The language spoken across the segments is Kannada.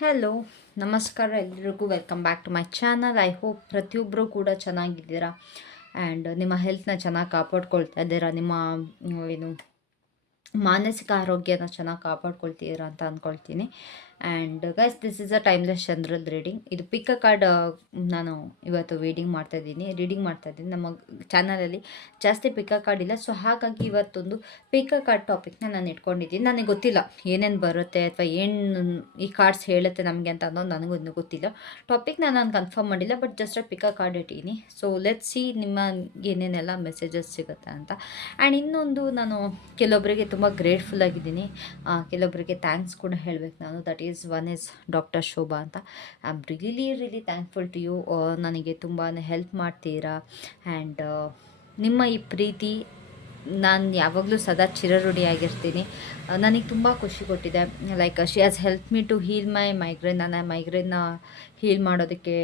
ಹಲೋ, ನಮಸ್ಕಾರ ಎಲ್ರಿಗೂ. Welcome back to my channel. I hope ಪ್ರತಿಯೊಬ್ಬರು ಕೂಡ ಚೆನ್ನಾಗಿದ್ದೀರಾ ಆ್ಯಂಡ್ ನಿಮ್ಮ ಹೆಲ್ತ್ನ ಚೆನ್ನಾಗಿ ಕಾಪಾಡ್ಕೊಳ್ತಾ ಇದ್ದೀರಾ. ನಿಮ್ಮ ಏನು ಮಾನಸಿಕ ಆರೋಗ್ಯನ ಚೆನ್ನಾಗಿ ಕಾಪಾಡ್ಕೊಳ್ತೀರಾ ಅಂತ ಅಂದ್ಕೊಳ್ತೀನಿ. And guys, this is a timeless general reading. ಇದು ಪಿಕ್ ಅ ಕಾರ್ಡ್ ನಾನು ಇವತ್ತು ರೀಡಿಂಗ್ ಮಾಡ್ತಾಯಿದ್ದೀನಿ. ನಮ್ಮ ಚಾನಲಲ್ಲಿ ಜಾಸ್ತಿ ಪಿಕ್ ಅ ಕಾರ್ಡ್ ಇಲ್ಲ, ಸೊ ಹಾಗಾಗಿ ಇವತ್ತೊಂದು ಪಿಕ್ ಅ ಕಾರ್ಡ್ ಟಾಪಿಕ್ನ ನಾನು ಇಟ್ಕೊಂಡಿದ್ದೀನಿ. ನನಗೆ ಗೊತ್ತಿಲ್ಲ ಏನೇನು ಬರುತ್ತೆ ಅಥವಾ ಏನು ಈ ಕಾರ್ಡ್ಸ್ ಹೇಳುತ್ತೆ ನಮಗೆ ಅಂತ ಅನ್ನೋದು ನನಗೂ ಇನ್ನೂ ಗೊತ್ತಿಲ್ಲ. ಟಾಪಿಕ್ನ ನಾನು ಕನ್ಫರ್ಮ್ ಮಾಡಿಲ್ಲ, but just pick a card ಇಟ್ಟಿದ್ದೀನಿ. ಸೊ ಲೆಟ್ಸ್ ಸಿ ನಿಮ್ಮ ಏನೇನೆಲ್ಲ ಮೆಸೇಜಸ್ ಸಿಗುತ್ತೆ ಅಂತ. ಆ್ಯಂಡ್ ಇನ್ನೊಂದು, ನಾನು ಕೆಲವೊಬ್ಬರಿಗೆ ತುಂಬ ಗ್ರೇಟ್ಫುಲ್ ಆಗಿದ್ದೀನಿ, ಕೆಲವೊಬ್ಬರಿಗೆ ಥ್ಯಾಂಕ್ಸ್ ಕೂಡ ಹೇಳಬೇಕು ನಾನು. That is one is doctor Shobha ಅಂತ. I am really thankful to you. ನನಗೆ ತುಂಬಾ ಹೆಲ್ಪ್ ಮಾಡ್ತೀರಾ ಆ್ಯಂಡ್ ನಿಮ್ಮ ಈ ಪ್ರೀತಿ ನಾನು ಯಾವಾಗಲೂ ಸದಾ ಚಿರಋಣಿಯಾಗಿರ್ತೀನಿ. ನನಗೆ ತುಂಬ ಖುಷಿ ಕೊಟ್ಟಿದೆ. Like she has help me to heal my migraine. ನನ್ನ ಮೈಗ್ರೇನ್ನ ಹೀಲ್ ಮಾಡೋದಕ್ಕೆ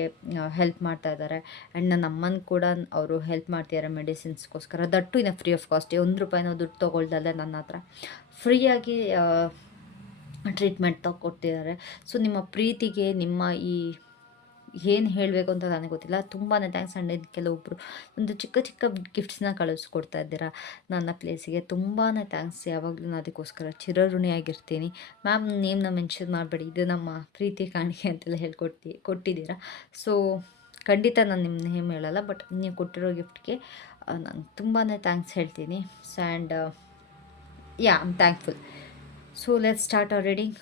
ಹೆಲ್ಪ್ ಮಾಡ್ತಾ ಇದ್ದಾರೆ. ಆ್ಯಂಡ್ ನನ್ನ ಅಮ್ಮನ ಕೂಡ ಅವರು ಹೆಲ್ಪ್ ಮಾಡ್ತಿದ್ದಾರೆ ಮೆಡಿಸಿನ್ಸ್ಗೋಸ್ಕರ. ದಟ್ಟು ಇನ್ನು ಫ್ರೀ ಆಫ್ ಕಾಸ್ಟ್, ₹1 ದುಡ್ಡು ತೊಗೊಳ್ದಲ್ಲೇ ನನ್ನ ಹತ್ರ ಫ್ರೀಯಾಗಿ ಟ್ರೀಟ್ಮೆಂಟ್ ಕೊಟ್ಟಿದ್ದಾರೆ. ಸೊ ನಿಮ್ಮ ಪ್ರೀತಿಗೆ, ನಿಮ್ಮ ಈ ಏನು ಹೇಳಬೇಕು ಅಂತ ನನಗೆ ಗೊತ್ತಿಲ್ಲ, ತುಂಬಾ ಥ್ಯಾಂಕ್ಸ್. ಆ್ಯಂಡ್ ಕೆಲವೊಬ್ಬರು ಒಂದು ಚಿಕ್ಕ ಚಿಕ್ಕ ಗಿಫ್ಟ್ಸ್ನ ಕಳಿಸ್ಕೊಡ್ತಾ ಇದ್ದೀರಾ ನನ್ನ ಪ್ಲೇಸಿಗೆ. ತುಂಬಾ ಥ್ಯಾಂಕ್ಸ್. ಯಾವಾಗಲೂ ನಾನು ಅದಕ್ಕೋಸ್ಕರ ಚಿರಋಣಿಯಾಗಿರ್ತೀನಿ. ಮ್ಯಾಮ್, ನೇಮ್ನ ಮೆನ್ಷನ್ ಮಾಡಬೇಡಿ, ಇದು ನಮ್ಮ ಪ್ರೀತಿ ಕಾಣಿಕೆ ಅಂತೆಲ್ಲ ಕೊಟ್ಟಿದ್ದೀರಾ. ಸೊ ಖಂಡಿತ ನಾನು ನಿಮ್ಮ ನೇಮ್ ಹೇಳಲ್ಲ, ಬಟ್ ನೀವು ಕೊಟ್ಟಿರೋ ಗಿಫ್ಟ್ಗೆ ನಾನು ತುಂಬಾ ಥ್ಯಾಂಕ್ಸ್ ಹೇಳ್ತೀನಿ. And yeah, I am thankful. So let's start hour reading.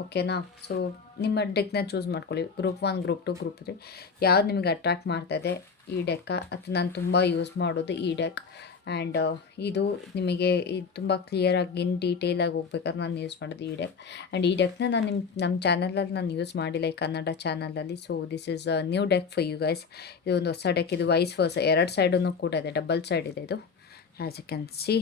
ಓಕೆನಾ? ಸೊ ನಿಮ್ಮ ಡೆಕ್ನ ಚೂಸ್ ಮಾಡ್ಕೊಳ್ಳಿ. ಗ್ರೂಪ್ 1, ಗ್ರೂಪ್ 2, ಗ್ರೂಪ್ 3 ಯಾವ್ದು ನಿಮಗೆ ಅಟ್ರಾಕ್ಟ್ ಮಾಡ್ತಾಯಿದೆ, ಈ ಡೆಕ್ಕ ಅಥವಾ ನಾನು ತುಂಬ ಯೂಸ್ ಮಾಡೋದು ಈ ಡೆಕ್. ಆ್ಯಂಡ್ ಇದು ನಿಮಗೆ ತುಂಬ ಕ್ಲಿಯರಾಗಿ ಇನ್ ಡೀಟೇಲಾಗಿ ಹೋಗ್ಬೇಕಾದ್ರೆ ನಾನು ಯೂಸ್ ಮಾಡೋದು ಈ ಡೆಕ್. ಆ್ಯಂಡ್ ಈ ಡೆಕ್ನ ನಾನು ನಮ್ಮ ಚಾನಲಲ್ಲಿ ನಾನು ಯೂಸ್ ಮಾಡಿಲ್ಲ, ಈ ಕನ್ನಡ ಚಾನಲಲ್ಲಿ. So this is a new deck for you guys. ಇದೊಂದು ಹೊಸ ಡೆಕ್. ಇದು ವೈಸ್ ವರ್ಸ 2 ಸೈಡೂ ಕೂಡ ಇದೆ, ಡಬಲ್ ಸೈಡ್ ಇದೆ ಇದು, as you can see.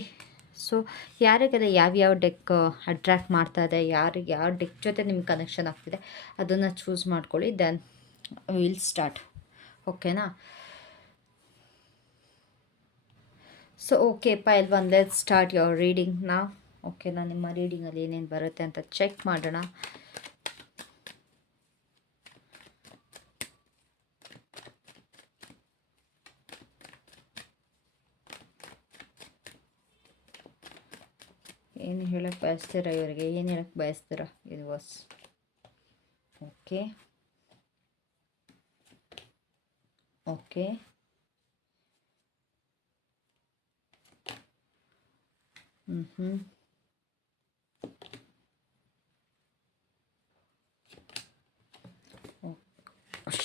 So ಯಾರಿಗೆಲ್ಲ ಯಾವ್ಯಾವ ಡೆಕ್ ಅಟ್ರ್ಯಾಕ್ಟ್ ಮಾಡ್ತಾ ಇದೆ, ಯಾರಿಗೆ ಯಾವ ಡೆಕ್ ಜೊತೆ ನಿಮ್ಗೆ ಕನೆಕ್ಷನ್ ಆಗ್ತಿದೆ ಅದನ್ನು ಚೂಸ್ ಮಾಡ್ಕೊಳ್ಳಿ. Then will start. ಓಕೆನಾ? So okay, file 1, let's start your reading ನಾವು. ಓಕೆನಾ? ನಿಮ್ಮ ರೀಡಿಂಗಲ್ಲಿ ಏನೇನು ಬರುತ್ತೆ ಅಂತ ಚೆಕ್ ಮಾಡೋಣ. ಏನು ಹೇಳಕ್ಕೆ ಬಯಸ್ತೀರಾ ಇವರಿಗೆ, ಏನು ಹೇಳಕ್ಕೆ ಬಯಸ್ತೀರಾ ಯೂನಿವರ್ಸ್? ಓಕೆ ಓಕೆ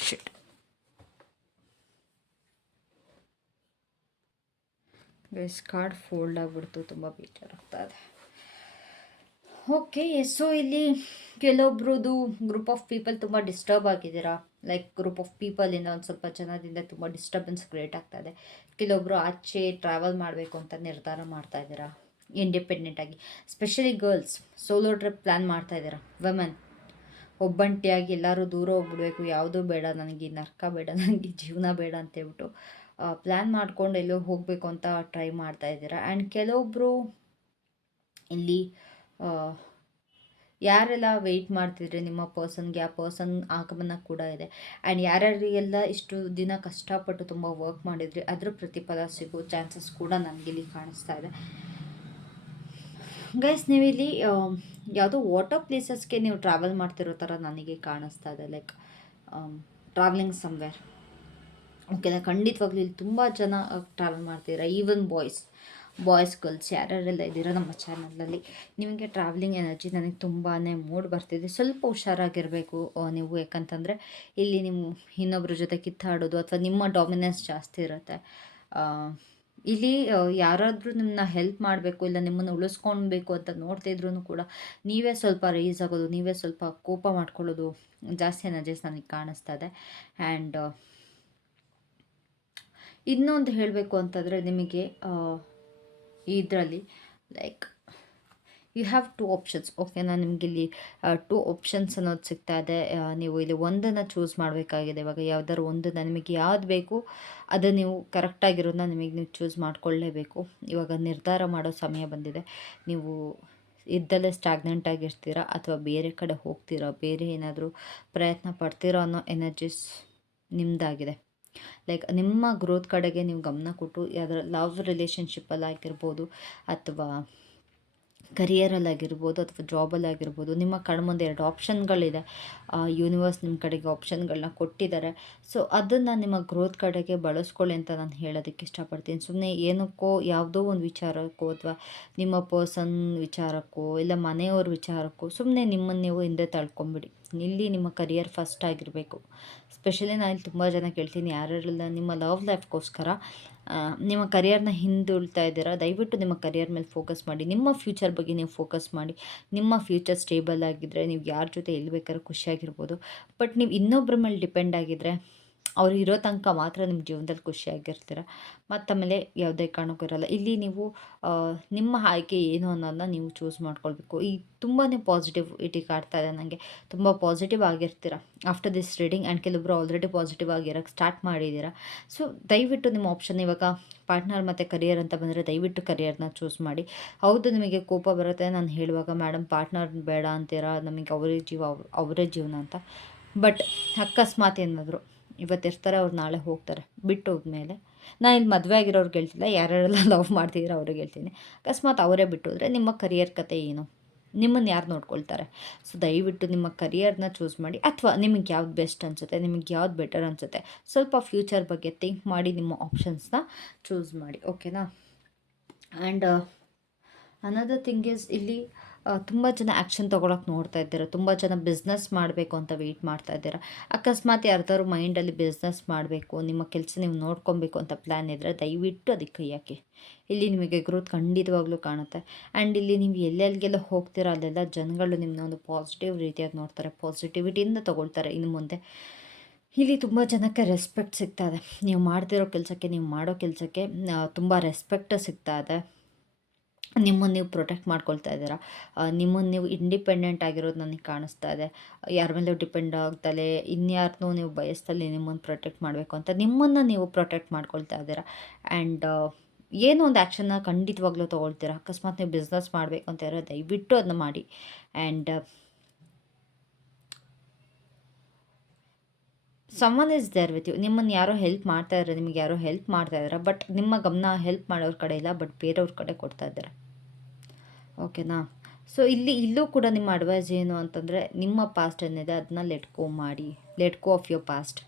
ಶಿಟ್. ಗೈಸ್, ಕಾರ್ಡ್ ಫೋಲ್ಡ್ ಆಗಿಬಿಡ್ತು, ತುಂಬ ಬೇಜಾರಾಗ್ತಾ ಇದೆ. ಓಕೆ, ಸೊ ಇಲ್ಲಿ ಕೆಲವೊಬ್ರದ್ದು ಗ್ರೂಪ್ ಆಫ್ ಪೀಪಲ್ ತುಂಬ ಡಿಸ್ಟರ್ಬ್ ಆಗಿದ್ದೀರಾ. ಲೈಕ್ ಗ್ರೂಪ್ ಆಫ್ ಪೀಪಲಿಂದ ಒಂದು ಸ್ವಲ್ಪ ಜನದಿಂದ ತುಂಬ ಡಿಸ್ಟರ್ಬೆನ್ಸ್ ಕ್ರಿಯೇಟ್ ಆಗ್ತಾ ಇದೆ. ಕೆಲವೊಬ್ಬರು ಆಚೆ ಟ್ರಾವೆಲ್ ಮಾಡಬೇಕು ಅಂತ ನಿರ್ಧಾರ ಮಾಡ್ತಾ ಇದ್ದೀರಾ ಇಂಡಿಪೆಂಡೆಂಟಾಗಿ. Specially girls solo trip plan ಮಾಡ್ತಾ ಇದ್ದೀರಾ. ವುಮೆನ್ ಒಬ್ಬಂಟಿಯಾಗಿ ಎಲ್ಲರೂ ದೂರ ಹೋಗ್ಬಿಡ್ಬೇಕು, ಯಾವುದೂ ಬೇಡ ನನಗೆ, ನರ್ಕ ಬೇಡ, ನನಗೆ ಜೀವನ ಬೇಡ ಅಂತೇಳ್ಬಿಟ್ಟು ಪ್ಲ್ಯಾನ್ ಮಾಡ್ಕೊಂಡು ಎಲ್ಲೋ ಹೋಗಬೇಕು ಅಂತ ಟ್ರೈ ಮಾಡ್ತಾ ಇದ್ದೀರಾ. ಆ್ಯಂಡ್ ಕೆಲವೊಬ್ಬರು ಇಲ್ಲಿ ಯಾರೆಲ್ಲ ವೆಯ್ಟ್ ಮಾಡ್ತಿದ್ರೆ ನಿಮ್ಮ ಪರ್ಸನ್ಗೆ, ಆ ಪರ್ಸನ್ ಆಗಮನ ಕೂಡ ಇದೆ. ಆ್ಯಂಡ್ ಯಾರ್ಯಾರಿಗೆಲ್ಲ ಇಷ್ಟು ದಿನ ಕಷ್ಟಪಟ್ಟು ತುಂಬ ವರ್ಕ್ ಮಾಡಿದ್ರಿ ಅದ್ರ ಪ್ರತಿಫಲ ಸಿಗೋ ಚಾನ್ಸಸ್ ಕೂಡ ನನಗಿಲ್ಲಿ ಕಾಣಿಸ್ತಾ ಇದೆ. ಗೈಸ್, ನೀವಿಲ್ಲಿ ಯಾವುದೋ ವಾಟರ್ ಪ್ಲೇಸಸ್ಗೆ ನೀವು ಟ್ರಾವೆಲ್ ಮಾಡ್ತಿರೋ ಥರ ನನಗೆ ಕಾಣಿಸ್ತಾ ಇದೆ. Like travelling somewhere. ಓಕೆನಾ? ಖಂಡಿತವಾಗ್ಲೂ ಇಲ್ಲಿ ತುಂಬ ಜನ ಟ್ರಾವೆಲ್ ಮಾಡ್ತೀರಾ. ಈವನ್ ಬಾಯ್ಸ್ ಗರ್ಲ್ಸ್ ಯಾರ್ಯಾರೆಲ್ಲ ಇದ್ದೀರಾ ನಮ್ಮ ಚಾನಲಲ್ಲಿ, ನಿಮಗೆ ಟ್ರಾವೆಲಿಂಗ್ ಎನರ್ಜಿ ನನಗೆ ತುಂಬಾ ಮೂಡ್ ಬರ್ತಿದೆ. ಸ್ವಲ್ಪ ಹುಷಾರಾಗಿರಬೇಕು ನೀವು, ಯಾಕಂತಂದರೆ ಇಲ್ಲಿ ನೀವು ಇನ್ನೊಬ್ಬರ ಜೊತೆ ಕಿತ್ತಾಡೋದು ಅಥವಾ ನಿಮ್ಮ ಡಾಮಿನೆನ್ಸ್ ಜಾಸ್ತಿ ಇರುತ್ತೆ. ಇಲ್ಲಿ ಯಾರಾದರೂ ನಿಮ್ಮನ್ನ ಹೆಲ್ಪ್ ಮಾಡಬೇಕು, ಇಲ್ಲ ನಿಮ್ಮನ್ನು ಉಳಿಸ್ಕೊಳ್ಬೇಕು ಅಂತ ನೋಡ್ತಿದ್ರು ಕೂಡ ನೀವೇ ಸ್ವಲ್ಪ ರೈಸ್ ಆಗೋದು, ನೀವೇ ಸ್ವಲ್ಪ ಕೋಪ ಮಾಡ್ಕೊಳ್ಳೋದು ಜಾಸ್ತಿ ಎನರ್ಜೀಸ್ ನನಗೆ ಕಾಣಿಸ್ತಾ ಇದೆ. ಆ್ಯಂಡ್ ಇನ್ನೊಂದು ಹೇಳಬೇಕು ಅಂತಂದರೆ, ನಿಮಗೆ ಇದರಲ್ಲಿ ಲೈಕ್ ಯು ಹ್ಯಾವ್ 2 ಆಪ್ಷನ್ಸ್. ಓಕೆನಾ? ನಿಮಗೆ ಇಲ್ಲಿ 2 ಆಪ್ಷನ್ಸ್ ಅನ್ನೋದು ಸಿಗ್ತಾ ಇದೆ. ನೀವು ಇಲ್ಲಿ ಒಂದನ್ನು ಚೂಸ್ ಮಾಡಬೇಕಾಗಿದೆ. ಇವಾಗ ಯಾವ್ದಾದ್ರು ಒಂದನ್ನು ನಿಮಗೆ ಯಾವ್ದು ಬೇಕು ಅದು ನೀವು ಕರೆಕ್ಟಾಗಿರೋದನ್ನ ನೀವು ಚೂಸ್ ಮಾಡ್ಕೊಳ್ಳೇಬೇಕು. ಇವಾಗ ನಿರ್ಧಾರ ಮಾಡೋ ಸಮಯ ಬಂದಿದೆ. ನೀವು ಇದ್ದಲ್ಲೇ ಸ್ಟಾಗ್ನೆಂಟ್ ಆಗಿರ್ತೀರಾ ಅಥವಾ ಬೇರೆ ಕಡೆ ಹೋಗ್ತೀರಾ, ಬೇರೆ ಏನಾದರೂ ಪ್ರಯತ್ನ ಪಡ್ತೀರಾ ಅನ್ನೋ ಎನರ್ಜೀಸ್ ನಿಮ್ಮದಾಗಿದೆ. ಲೈಕ್ ನಿಮ್ಮ ಗ್ರೋತ್ ಕಡೆಗೆ ನೀವು ಗಮನ ಕೊಟ್ಟು ಯಾವುದರ ಲವ್ ರಿಲೇಷನ್ಶಿಪ್ಪಲ್ಲಾಗಿರ್ಬೋದು ಅಥವಾ ಕರಿಯರಲ್ಲಾಗಿರ್ಬೋದು ಅಥವಾ ಜಾಬಲ್ಲಾಗಿರ್ಬೋದು, ನಿಮ್ಮ ಕಣ್ಮುಂದೆ 2 ಆಪ್ಷನ್ಗಳಿದೆ. ಯೂನಿವರ್ಸ್ ನಿಮ್ಮ ಕಡೆಗೆ ಆಪ್ಷನ್ಗಳನ್ನ ಕೊಟ್ಟಿದ್ದಾರೆ. ಸೊ ಅದನ್ನು ನಿಮ್ಮ ಗ್ರೋತ್ ಕಡೆಗೆ ಬಳಸ್ಕೊಳ್ಳಿ ಅಂತ ನಾನು ಹೇಳೋದಕ್ಕೆ ಇಷ್ಟಪಡ್ತೀನಿ. ಸುಮ್ಮನೆ ಏನಕ್ಕೋ ಯಾವುದೋ ಒಂದು ವಿಚಾರಕ್ಕೋ ಅಥವಾ ನಿಮ್ಮ ಪರ್ಸನ್ ವಿಚಾರಕ್ಕೋ ಇಲ್ಲ ಮನೆಯವ್ರ ವಿಚಾರಕ್ಕೋ ಸುಮ್ಮನೆ ನಿಮ್ಮನ್ನು ನೀವು ಹಿಂದೆ ತಳ್ಕೊಂಬಿಡಿ. ಇಲ್ಲಿ ನಿಮ್ಮ ಕರಿಯರ್ ಫಸ್ಟ್ ಆಗಿರಬೇಕು. ಸ್ಪೆಷಲಿ ನಾನು ಇಲ್ಲಿ ತುಂಬ ಜನ ಕೇಳ್ತೀನಿ, ಯಾರೆಲ್ಲ ನಿಮ್ಮ ಲವ್ ಲೈಫ್ಗೋಸ್ಕರ ನಿಮ್ಮ ಕರಿಯರ್ನ ಹಿಂದುಳ್ತಾ ಇದ್ದೀರಾ, ದಯವಿಟ್ಟು ನಿಮ್ಮ ಕರಿಯರ್ ಮೇಲೆ ಫೋಕಸ್ ಮಾಡಿ. ನಿಮ್ಮ ಫ್ಯೂಚರ್ ಬಗ್ಗೆ ನೀವು ಫೋಕಸ್ ಮಾಡಿ. ನಿಮ್ಮ ಫ್ಯೂಚರ್ ಸ್ಟೇಬಲ್ ಆಗಿದ್ದರೆ ನೀವು ಯಾರ ಜೊತೆ ಎಲ್ಲಿ ಬೇಕಾದ್ರೂ ಖುಷಿಯಾಗಿರ್ಬೋದು. ಬಟ್ ನೀವು ಇನ್ನೊಬ್ಬರ ಮೇಲೆ ಡಿಪೆಂಡ್ ಆಗಿದ್ದರೆ ಅವ್ರು ಇರೋ ತನಕ ಮಾತ್ರ ನಿಮ್ಮ ಜೀವನದಲ್ಲಿ ಖುಷಿಯಾಗಿರ್ತೀರ. ಮತ್ತು ಆಮೇಲೆ ಯಾವುದೇ ಕಾರಣಕ್ಕೂ ಇರೋಲ್ಲ. ಇಲ್ಲಿ ನೀವು ನಿಮ್ಮ ಆಯ್ಕೆ ಏನು ಅನ್ನೋದನ್ನ ನೀವು ಚೂಸ್ ಮಾಡ್ಕೊಳ್ಬೇಕು. ಈ ತುಂಬಾ ಪಾಸಿಟಿವಿಟಿ ಕಾಡ್ತಾ ಇದೆ ನನಗೆ. ತುಂಬ ಪಾಸಿಟಿವ್ ಆಗಿರ್ತೀರ ಆಫ್ಟರ್ ದಿಸ್ ರೀಡಿಂಗ್. ಆ್ಯಂಡ್ ಕೆಲವೊಬ್ಬರು ಆಲ್ರೆಡಿ ಪಾಸಿಟಿವ್ ಆಗಿರೋಕ್ಕೆ ಸ್ಟಾರ್ಟ್ ಮಾಡಿದ್ದೀರಾ. ಸೊ ದಯವಿಟ್ಟು ನಿಮ್ಮ ಆಪ್ಷನ್ ಇವಾಗ ಪಾರ್ಟ್ನರ್ ಮತ್ತು ಕರಿಯರ್ ಅಂತ ಬಂದರೆ ದಯವಿಟ್ಟು ಕರಿಯರ್ನ ಚೂಸ್ ಮಾಡಿ. ಹೌದು, ನಿಮಗೆ ಕೋಪ ಬರುತ್ತೆ ನಾನು ಹೇಳುವಾಗ, ಮೇಡಮ್ ಪಾರ್ಟ್ನರ್ ಬೇಡ ಅಂತೀರಾ, ನಮಗೆ ಅವರೇ ಜೀವ ಅವರೇ ಜೀವನ ಅಂತ. ಬಟ್ ಅಕಸ್ಮಾತ್ ಏನಾದರೂ ಇವತ್ತಿರ್ತಾರೆ, ಅವ್ರು ನಾಳೆ ಹೋಗ್ತಾರೆ. ಬಿಟ್ಟು ಹೋದ್ಮೇಲೆ ನಾನು ಇಲ್ಲಿ ಮದುವೆ ಆಗಿರೋರ್ಗೆ ಹೇಳ್ತಿಲ್ಲ, ಯಾರ್ಯಾರೆಲ್ಲ ಲವ್ ಮಾಡ್ತಿದ್ದೀರೋ ಅವ್ರಿಗೆ ಹೇಳ್ತೀನಿ. ಅಕಸ್ಮಾತ್ ಅವರೇ ಬಿಟ್ಟು ಹೋದರೆ ನಿಮ್ಮ ಕರಿಯರ್ ಕತೆ ಏನು? ನಿಮ್ಮನ್ನು ಯಾರು ನೋಡ್ಕೊಳ್ತಾರೆ? ಸೊ ದಯವಿಟ್ಟು ನಿಮ್ಮ ಕರಿಯರ್ನ ಚೂಸ್ ಮಾಡಿ. ಅಥವಾ ನಿಮಗೆ ಯಾವ್ದು ಬೆಸ್ಟ್ ಅನಿಸುತ್ತೆ, ನಿಮಗೆ ಯಾವ್ದು ಬೆಟರ್ ಅನಿಸುತ್ತೆ, ಸ್ವಲ್ಪ ಫ್ಯೂಚರ್ ಬಗ್ಗೆ ಥಿಂಕ್ ಮಾಡಿ ನಿಮ್ಮ ಆಪ್ಷನ್ಸ್ನ ಚೂಸ್ ಮಾಡಿ. ಓಕೆನಾ? ಆ್ಯಂಡ್ ಅನದರ್ ಥಿಂಗ್ ಈಸ್, ಇಲ್ಲಿ ತುಂಬ ಜನ ಆ್ಯಕ್ಷನ್ ತೊಗೊಳಕ್ಕೆ ನೋಡ್ತಾ ಇದ್ದೀರಾ. ತುಂಬ ಜನ ಬಿಸ್ನೆಸ್ ಮಾಡಬೇಕು ಅಂತ ವೆಯ್ಟ್ ಮಾಡ್ತಾ ಇದ್ದೀರಾ. ಅಕಸ್ಮಾತ್ ಯಾರ್ದಾದ್ರು ಮೈಂಡಲ್ಲಿ ಬಿಸ್ನೆಸ್ ಮಾಡಬೇಕು, ನಿಮ್ಮ ಕೆಲಸ ನೀವು ನೋಡ್ಕೊಬೇಕು ಅಂತ ಪ್ಲ್ಯಾನ್ ಇದ್ದರೆ ದಯವಿಟ್ಟು ಅದಕ್ಕೆ ಕೈ ಹಾಕಿ. ಇಲ್ಲಿ ನಿಮಗೆ ಗ್ರೋತ್ ಖಂಡಿತವಾಗ್ಲೂ ಕಾಣುತ್ತೆ. ಆ್ಯಂಡ್ ಇಲ್ಲಿ ನೀವು ಎಲ್ಲೆಲ್ಲಿಗೆಲ್ಲ ಹೋಗ್ತೀರಾ ಅಲ್ಲೆಲ್ಲ ಜನಗಳು ನಿಮ್ಮನ್ನ ಒಂದು ಪಾಸಿಟಿವ್ ರೀತಿಯಾಗಿ ನೋಡ್ತಾರೆ, ಪಾಸಿಟಿವಿಟಿಯಿಂದ ತೊಗೊಳ್ತಾರೆ ಇನ್ನು ಮುಂದೆ. ಇಲ್ಲಿ ತುಂಬ ಜನಕ್ಕೆ ರೆಸ್ಪೆಕ್ಟ್ ಸಿಗ್ತಾ ಇದೆ. ನೀವು ಮಾಡ್ತಿರೋ ಕೆಲಸಕ್ಕೆ, ನೀವು ಮಾಡೋ ಕೆಲಸಕ್ಕೆ ತುಂಬ ರೆಸ್ಪೆಕ್ಟ್ ಸಿಗ್ತಾ ಇದೆ. ನಿಮ್ಮನ್ನು ನೀವು ಪ್ರೊಟೆಕ್ಟ್ ಮಾಡ್ಕೊಳ್ತಾ ಇದ್ದೀರಾ. ನಿಮ್ಮನ್ನು ನೀವು ಇಂಡಿಪೆಂಡೆಂಟ್ ಆಗಿರೋದು ನನಗೆ ಕಾಣಿಸ್ತಾ ಇದೆ. ಯಾರ ಮೇಲೂ ಡಿಪೆಂಡ್ ಆಗ್ದಲೇ ಇನ್ಯಾರನ್ನೂ ನೀವು ಬಯಸ್ತಲ್ಲಿ ನಿಮ್ಮನ್ನು ಪ್ರೊಟೆಕ್ಟ್ ಮಾಡಬೇಕು ಅಂತ ನಿಮ್ಮನ್ನು ನೀವು ಪ್ರೊಟೆಕ್ಟ್ ಮಾಡ್ಕೊಳ್ತಾ ಇದ್ದೀರಾ. ಆ್ಯಂಡ್ ಏನೋ ಒಂದು ಆ್ಯಕ್ಷನ್ನ ಖಂಡಿತವಾಗ್ಲೂ ತೊಗೊಳ್ತೀರಾ. ಅಕಸ್ಮಾತ್ ನೀವು ಬಿಸ್ನೆಸ್ ಮಾಡಬೇಕು ಅಂತ ಇರೋ ದಯವಿಟ್ಟು ಅದನ್ನ ಮಾಡಿ. And someone is there with you. ನಿಮ್ಮನ್ನು ಯಾರೋ ಹೆಲ್ಪ್ ಮಾಡ್ತಾ ಇದ್ದಾರೆ, ನಿಮಗೆ ಯಾರೋ ಹೆಲ್ಪ್ ಮಾಡ್ತಾ ಇದ್ದಾರೆ. ಬಟ್ ನಿಮ್ಮ ಗಮನ ಹೆಲ್ಪ್ ಮಾಡೋರ ಕಡೆ ಇಲ್ಲ, ಬಟ್ ಬೇರೆಯವ್ರ ಕಡೆ ಕೊಡ್ತಾ ಇದ್ದಾರೆ. ಓಕೆನಾ? ಸೊ ಇಲ್ಲೂ ಕೂಡ ನಿಮ್ಮ ಅಡ್ವೈಸ್ ಏನು ಅಂತಂದರೆ, ನಿಮ್ಮ ಪಾಸ್ಟ್ ಏನಿದೆ ಅದನ್ನ ಲೆಟ್ ಗೋ ಮಾಡಿ. Let go of your past.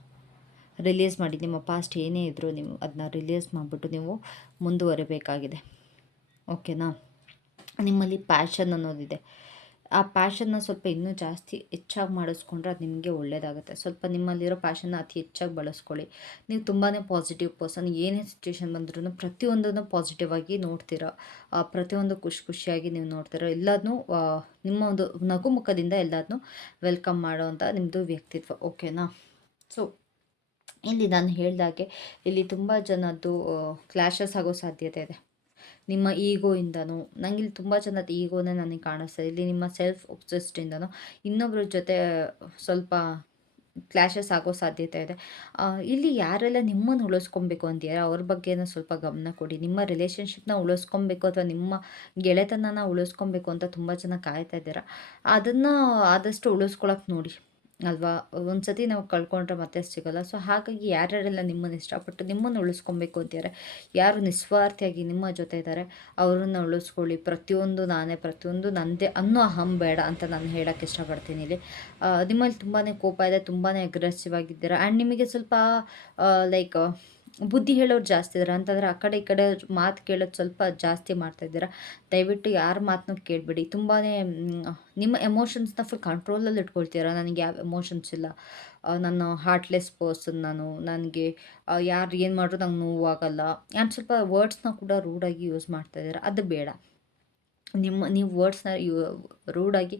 Release ಮಾಡಿ. ನಿಮ್ಮ ಪಾಸ್ಟ್ ಏನೇ ಇದ್ದರೂ ನೀವು ಅದನ್ನ ರಿಲೀಸ್ ಮಾಡಿಬಿಟ್ಟು ನೀವು ಮುಂದುವರಿಬೇಕಾಗಿದೆ. ಓಕೆನಾ? ನಿಮ್ಮಲ್ಲಿ ಪ್ಯಾಷನ್ ಅನ್ನೋದಿದೆ. ಆ ಪ್ಯಾಷನ್ನ ಸ್ವಲ್ಪ ಇನ್ನೂ ಜಾಸ್ತಿ ಹೆಚ್ಚಾಗಿ ಮಾಡಿಸ್ಕೊಂಡ್ರೆ ಅದು ನಿಮಗೆ ಒಳ್ಳೆಯದಾಗುತ್ತೆ. ಸ್ವಲ್ಪ ನಿಮ್ಮಲ್ಲಿರೋ ಪ್ಯಾಷನ್ನ ಅತಿ ಹೆಚ್ಚಾಗಿ ಬಳಸ್ಕೊಳ್ಳಿ. ನೀವು ತುಂಬಾ ಪಾಸಿಟಿವ್ ಪರ್ಸನ್. ಏನೇ ಸಿಚುವೇಶನ್ ಬಂದ್ರೂ ಪ್ರತಿಯೊಂದನ್ನು ಪಾಸಿಟಿವ್ ಆಗಿ ನೋಡ್ತೀರಾ. ಪ್ರತಿಯೊಂದು ಖುಷಿಯಾಗಿ ನೀವು ನೋಡ್ತೀರಾ. ಎಲ್ಲದನ್ನೂ ನಿಮ್ಮ ಒಂದು ನಗುಮುಖದಿಂದ ಎಲ್ಲದನ್ನೂ ವೆಲ್ಕಮ್ ಮಾಡೋವಂಥ ನಿಮ್ಮದು ವ್ಯಕ್ತಿತ್ವ. ಓಕೆನಾ? ಸೊ ಇಲ್ಲಿ ನಾನು ಹೇಳ್ದಾಗೆ ಇಲ್ಲಿ ತುಂಬ ಜನದ್ದು ಕ್ಲ್ಯಾಶಸ್ ಆಗೋ ಸಾಧ್ಯತೆ ಇದೆ. ನಿಮ್ಮ ಈಗೋಯಿಂದನೂ ಇಲ್ಲಿ ತುಂಬ ಜನದ ಈಗೋನೇ ನನಗೆ ಕಾಣಿಸ್ತದೆ. ಇಲ್ಲಿ ನಿಮ್ಮ ಸೆಲ್ಫ್ ಒಬ್ಸೆಸ್ಡಿಂದನೂ ಇನ್ನೊಬ್ಬರ ಜೊತೆ ಸ್ವಲ್ಪ ಕ್ಲ್ಯಾಶಸ್ ಆಗೋ ಸಾಧ್ಯತೆ ಇದೆ. ಇಲ್ಲಿ ಯಾರೆಲ್ಲ ನಿಮ್ಮನ್ನು ಉಳಿಸ್ಕೊಬೇಕು ಅಂತೀರ ಅವ್ರ ಬಗ್ಗೆನೂ ಸ್ವಲ್ಪ ಗಮನ ಕೊಡಿ. ನಿಮ್ಮ ರಿಲೇಷನ್ಶಿಪ್ನ ಉಳಿಸ್ಕೊಬೇಕು ಅಥವಾ ನಿಮ್ಮ ಗೆಳೆತನನ ಉಳಿಸ್ಕೊಬೇಕು ಅಂತ ತುಂಬ ಜನ ಕಾಯ್ತಾ ಇದ್ದೀರಾ. ಅದನ್ನು ಆದಷ್ಟು ಉಳಿಸ್ಕೊಳಕ್ಕೆ ನೋಡಿ ಅಲ್ವಾ? ಒಂದು ಸತಿ ನಾವು ಕಳ್ಕೊಂಡ್ರೆ ಮತ್ತೆ ಸಿಗೋಲ್ಲ. ಸೊ ಹಾಗಾಗಿ ಯಾರ್ಯಾರೆಲ್ಲ ನಿಮ್ಮನ್ನು ಇಷ್ಟಪಟ್ಟು ನಿಮ್ಮನ್ನು ಉಳಿಸ್ಕೊಬೇಕು ಅಂತಾರೆ, ಯಾರು ನಿಸ್ವಾರ್ಥಿಯಾಗಿ ನಿಮ್ಮ ಜೊತೆ ಇದ್ದಾರೆ ಅವರನ್ನು ಉಳಿಸ್ಕೊಳ್ಳಿ. ಪ್ರತಿಯೊಂದು ನಾನೇ, ಪ್ರತಿಯೊಂದು ನನ್ನದೇ ಅನ್ನೋ ಅಹಂ ಬೇಡ ಅಂತ ನಾನು ಹೇಳೋಕ್ಕೆ ಇಷ್ಟಪಡ್ತೀನಿ. ಇಲ್ಲಿ ನಿಮ್ಮಲ್ಲಿ ತುಂಬಾ ಕೋಪ ಇದೆ, ತುಂಬಾ ಅಗ್ರೆಸಿವ್ ಆಗಿದ್ದೀರಾ. ಆ್ಯಂಡ್ ನಿಮಗೆ ಸ್ವಲ್ಪ ಲೈಕ್ ಬುದ್ಧಿ ಹೇಳೋರು ಜಾಸ್ತಿ ಇದ್ದಾರೆ. ಅಂತಂದರೆ ಆ ಕಡೆ ಈ ಕಡೆ ಮಾತು ಕೇಳೋದು ಸ್ವಲ್ಪ ಜಾಸ್ತಿ ಮಾಡ್ತಾಯಿದ್ದೀರಾ. ದಯವಿಟ್ಟು ಯಾರ ಮಾತನ್ನೂ ಕೇಳಬೇಡಿ. ತುಂಬಾ ನಿಮ್ಮ ಎಮೋಷನ್ಸ್ನ ಫುಲ್ ಕಂಟ್ರೋಲಲ್ಲಿ ಇಟ್ಕೊಳ್ತೀರಾ. ನನಗೆ ಯಾವ ಎಮೋಷನ್ಸ್ ಇಲ್ಲ, ನಾನು ಹಾರ್ಟ್ಲೆಸ್ ಪರ್ಸನ್, ನನಗೆ ಯಾರು ಏನು ಮಾಡಿದ್ರು ನಂಗೆ ನೋವಾಗಲ್ಲ. ಆ್ಯಂಡ್ ಸ್ವಲ್ಪ ವರ್ಡ್ಸ್ನ ಕೂಡ ರೂಡಾಗಿ ಯೂಸ್ ಮಾಡ್ತಾಯಿದ್ದೀರಾ. ಅದು ಬೇಡ. ನೀವು ವರ್ಡ್ಸ್ನ ರೂಡಾಗಿ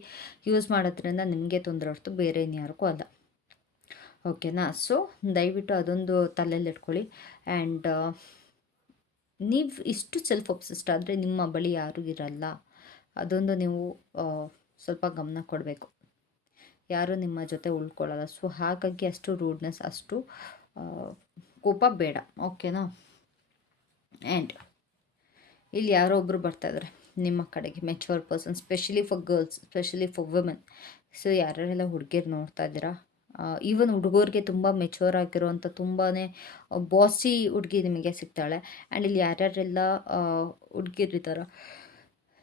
ಯೂಸ್ ಮಾಡೋದ್ರಿಂದ ನಿಮಗೆ ತೊಂದರೆ ಹೊರತು ಬೇರೆ ಇನ್ಯಾರಿಗೂ ಅಲ್ಲ. ಓಕೆನಾ? ಸೊ ದಯವಿಟ್ಟು ಅದೊಂದು ತಲೆಯಲ್ಲಿ ಇಟ್ಕೊಳ್ಳಿ. ಆ್ಯಂಡ್ ನೀವು ಇಷ್ಟು ಸೆಲ್ಫ್ ಒಬ್ಸೆಸ್ಡ್ ಆದರೆ ನಿಮ್ಮ ಬಳಿ ಯಾರೂ ಇರಲ್ಲ. ಅದೊಂದು ನೀವು ಸ್ವಲ್ಪ ಗಮನ ಕೊಡಬೇಕು. ಯಾರೂ ನಿಮ್ಮ ಜೊತೆ ಉಳ್ಕೊಳ್ಳಲ್ಲ. ಸೊ ಹಾಗಾಗಿ ಅಷ್ಟು ರೂಡ್ನೆಸ್, ಅಷ್ಟು ಕೋಪ ಬೇಡ. ಓಕೆನಾ? ಆ್ಯಂಡ್ ಇಲ್ಲಿ ಯಾರೋ ಒಬ್ಬರು ಬರ್ತಾಯಿದ್ದಾರೆ. ನಿಮ್ಮ ಕಡೆಗೆ mature person, specially for girls, specially for women. So ಯಾರ್ಯಾರೆಲ್ಲ ಹುಡುಗಿರು ನೋಡ್ತಾ ಇದ್ದೀರಾ, ಈವನ್ ಹುಡುಗರಿಗೆ ತುಂಬ ಮೆಚೂರ್ ಆಗಿರೋವಂಥ ತುಂಬಾ ಬಾಸಿ ಹುಡುಗಿ ನಿಮಗೆ ಸಿಗ್ತಾಳೆ. ಆ್ಯಂಡ್ ಇಲ್ಲಿ ಯಾರ್ಯಾರೆಲ್ಲ ಹುಡುಗಿರಿದ್ದಾರೋ